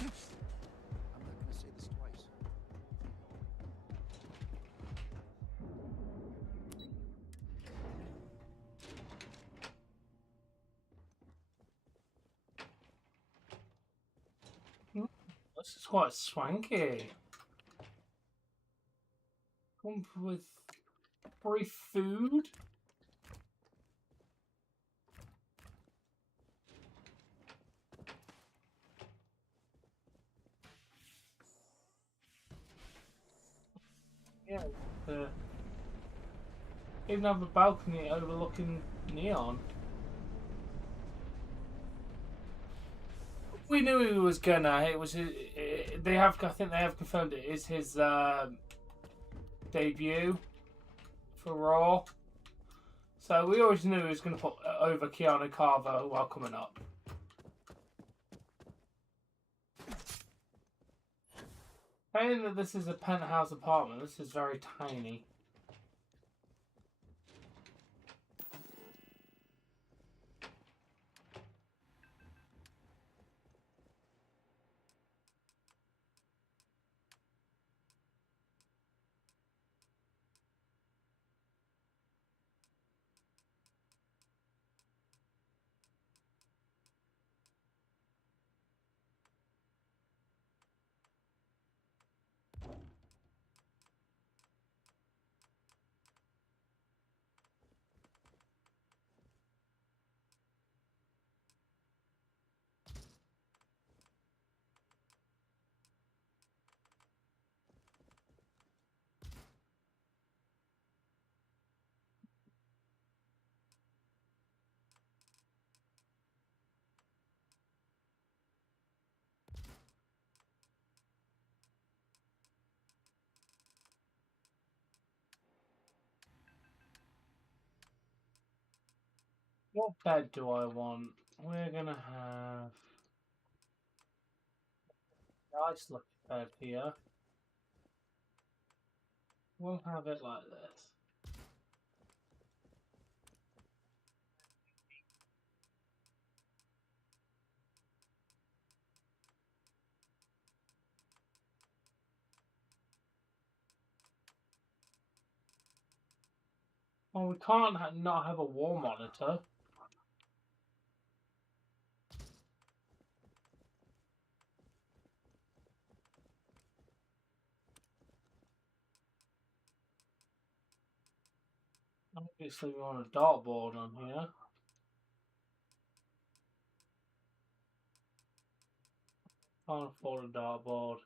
I'm not gonna say this twice. This is quite swanky. Come with free food. Yeah. Even have a balcony overlooking Neon. We knew he was gonna. It was. They have. I think they have confirmed it is his debut for Raw. So we always knew he was going to put over Keanu Carver while coming up. Saying that this is a penthouse apartment, this is very tiny. What bed do I want? We're gonna have a nice looking bed here. We'll have it like this. Well, we can't not have a wall monitor. Obviously, we want a dartboard on here. Can't afford a dartboard.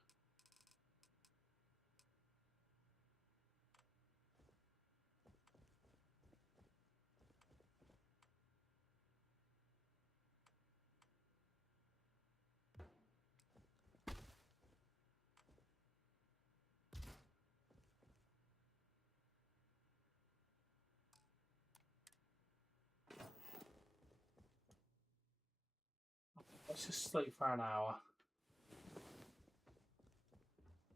Let's just sleep for an hour.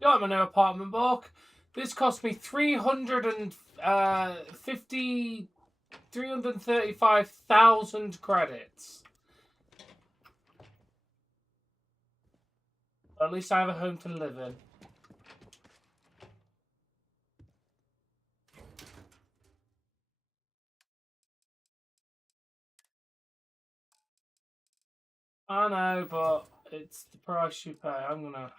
You like my new apartment, Bork? This cost me 335,000 credits. At least I have a home to live in. I know, but it's the price you pay. I'm gonna...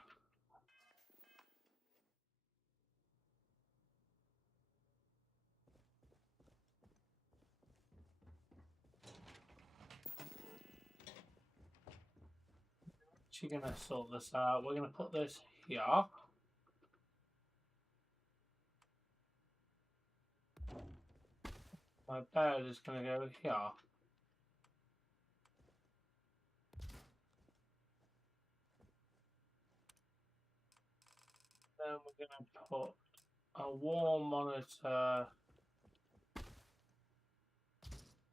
She's gonna sort this out. We're gonna put this here. My bed is gonna go here. Then we're gonna put a wall monitor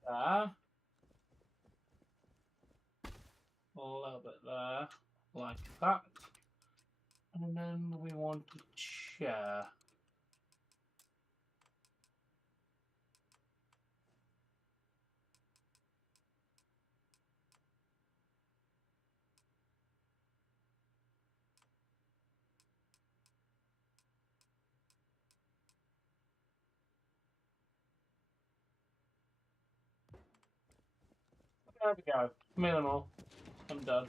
there. A little bit there, like that. And then we want a chair. There we go. Minimal. I'm done.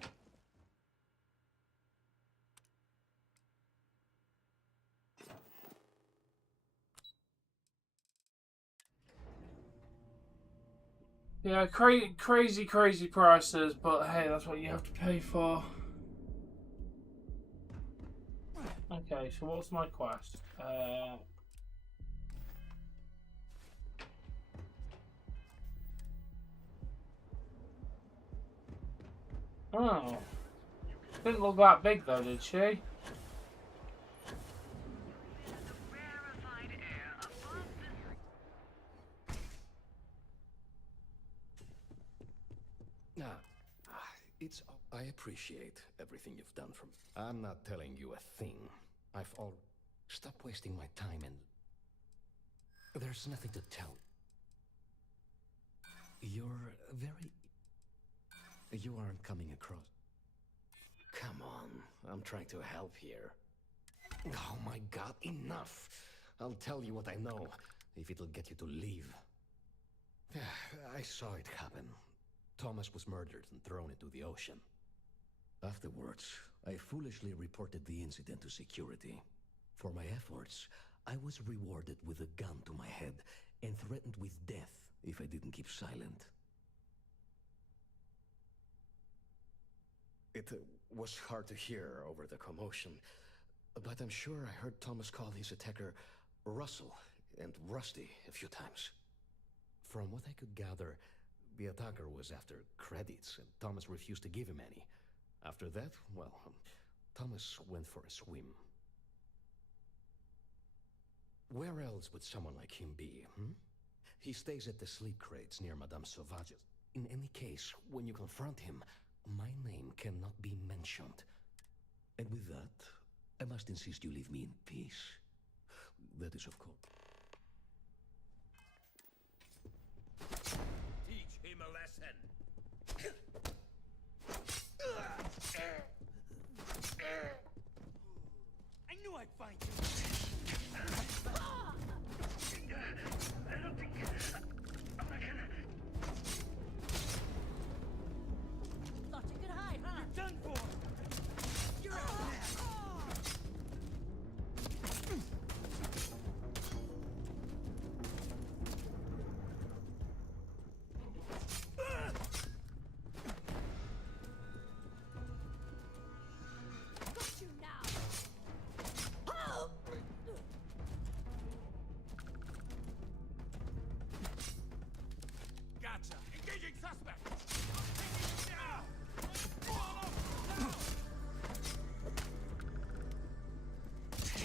Yeah, crazy prices, but hey, that's what you have to pay for. Okay, so what's my quest? Oh. Didn't look that big though, did she? I appreciate everything you've done for me. I'm not telling you a thing. I've all... Stop wasting my time and... There's nothing to tell. You're very... You aren't coming across. Come on, I'm trying to help here. Oh my god, enough! I'll tell you what I know, if it'll get you to leave. I saw it happen. Thomas was murdered and thrown into the ocean. Afterwards, I foolishly reported the incident to security. For my efforts, I was rewarded with a gun to my head and threatened with death if I didn't keep silent. It was hard to hear over the commotion, but I'm sure I heard Thomas call his attacker Russell and Rusty a few times. From what I could gather, the attacker was after credits, and Thomas refused to give him any. After that, well, Thomas went for a swim. Where else would someone like him be, He stays at the sleep crates near Madame Sauvage's. In any case, when you confront him, my name cannot be mentioned. And with that, I must insist you leave me in peace. That is, of course. Teach him a lesson. I knew I'd find you. I don't think I'm not gonna. Thought you could hide, huh? You're done for. You're out now. Got you now. Gotcha. Engaging suspect.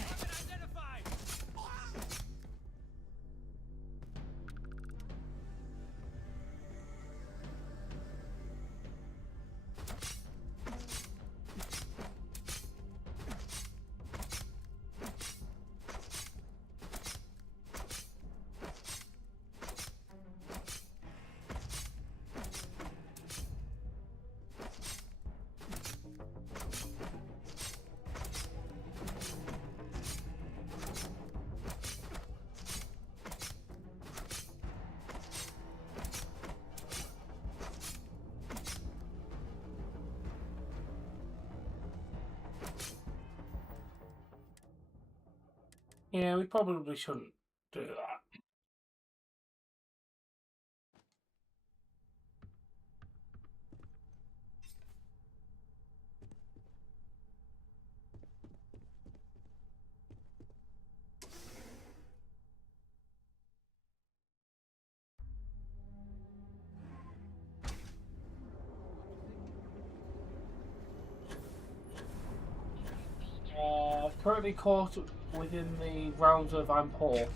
Weapon identified. Yeah, we probably shouldn't do that. Currently caught within the realms of I'm poor.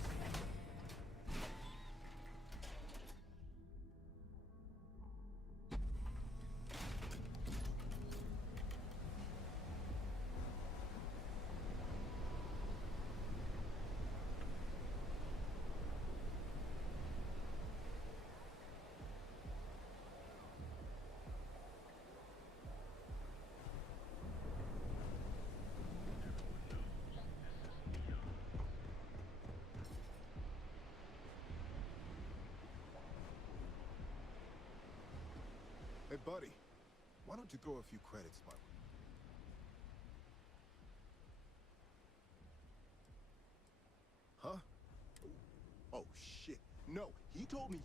Hey, buddy, why don't you throw a few credits my way? Huh? Oh, shit. No, he told me...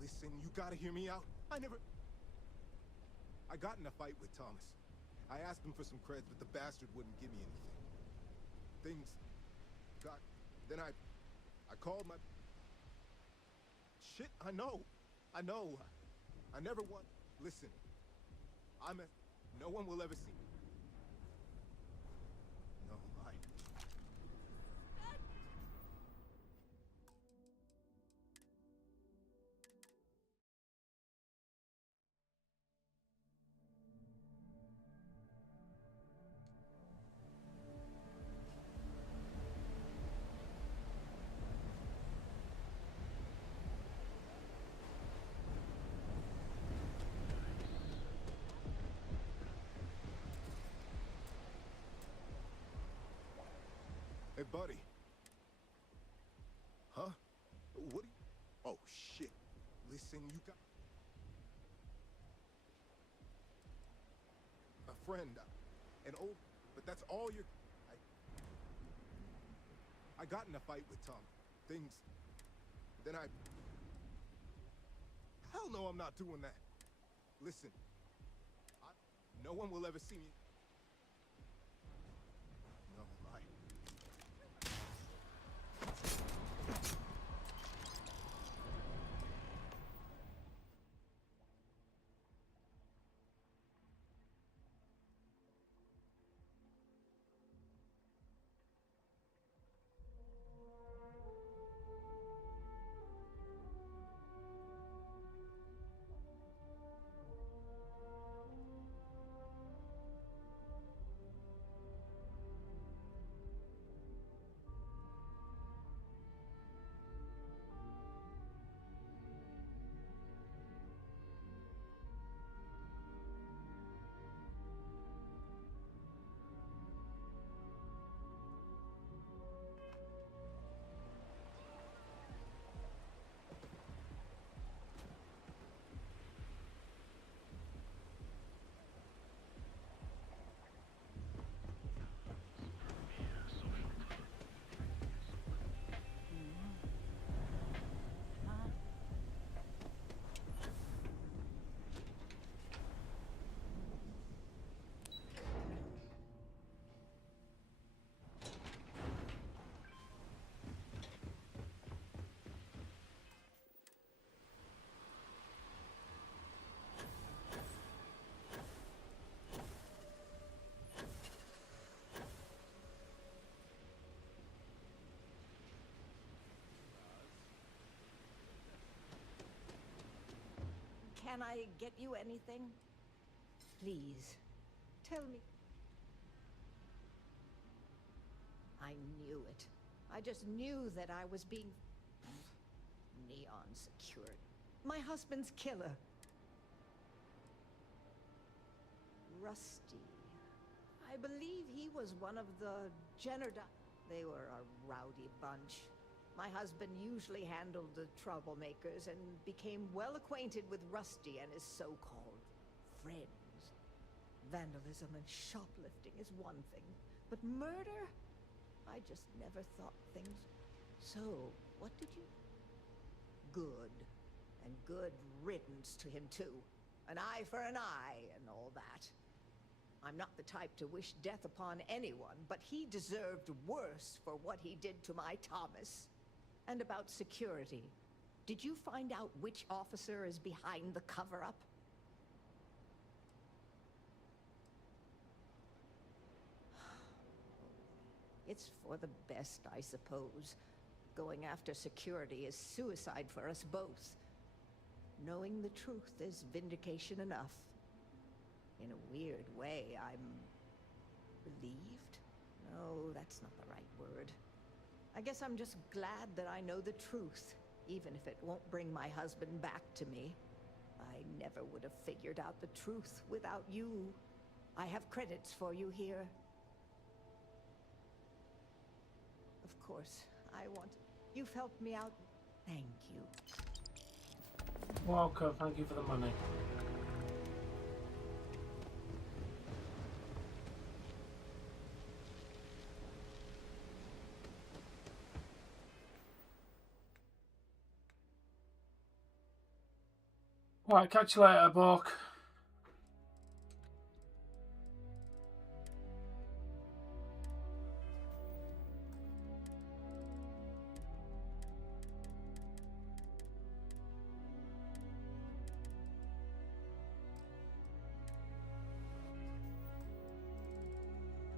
Listen, you gotta hear me out. I got in a fight with Thomas. I asked him for some creds, but the bastard wouldn't give me anything. Things got... Then I called my... Shit, I know. I never want... Listen, no one will ever see me. No, Hey, buddy. Huh? What do you... Oh, shit. Listen, you got... A friend. An old... But that's all you're... I got in a fight with Tom. Things... Then I... Hell no, I'm not doing that. Listen. No one will ever see me... No, Can I get you anything? Please, tell me. I knew it. I just knew that I was being... Neon secured. My husband's killer. Rusty. I believe he was one of the Jenner... They were a rowdy bunch. My husband usually handled the troublemakers and became well acquainted with Rusty and his so-called friends. Vandalism and shoplifting is one thing, but murder? I just never thought things... So, what did you... Good. And good riddance to him, too. An eye for an eye and all that. I'm not the type to wish death upon anyone, but he deserved worse for what he did to my Thomas. And about security. Did you find out which officer is behind the cover-up? It's for the best, I suppose. Going after security is suicide for us both. Knowing the truth is vindication enough. In a weird way, I'm... relieved? No, that's not the right word. I guess I'm just glad that I know the truth, even if it won't bring my husband back to me. I never would have figured out the truth without you. I have credits for you here. Of course, I want... You've helped me out. Thank you. Welcome, thank you for the money. Alright, catch you later, Bork.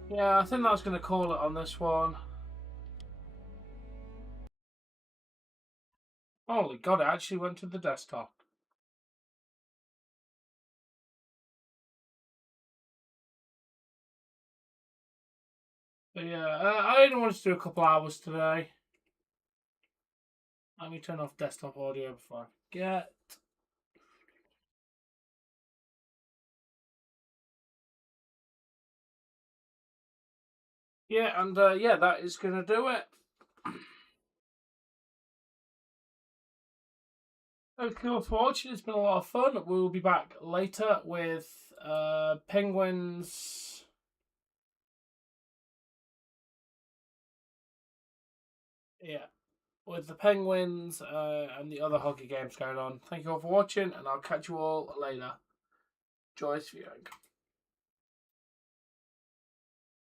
Yeah, I think that's going to call it on this one. Holy God, it actually went to the desktop. But yeah, I only wanted to do a couple hours today. Let me turn off desktop audio before I forget. Yeah, and yeah, that is going to do it. Thank you for watching. It's been a lot of fun. We will be back later with Penguins. Yeah, with the Penguins and the other hockey games going on. Thank you all for watching, and I'll catch you all later. Joyous viewing.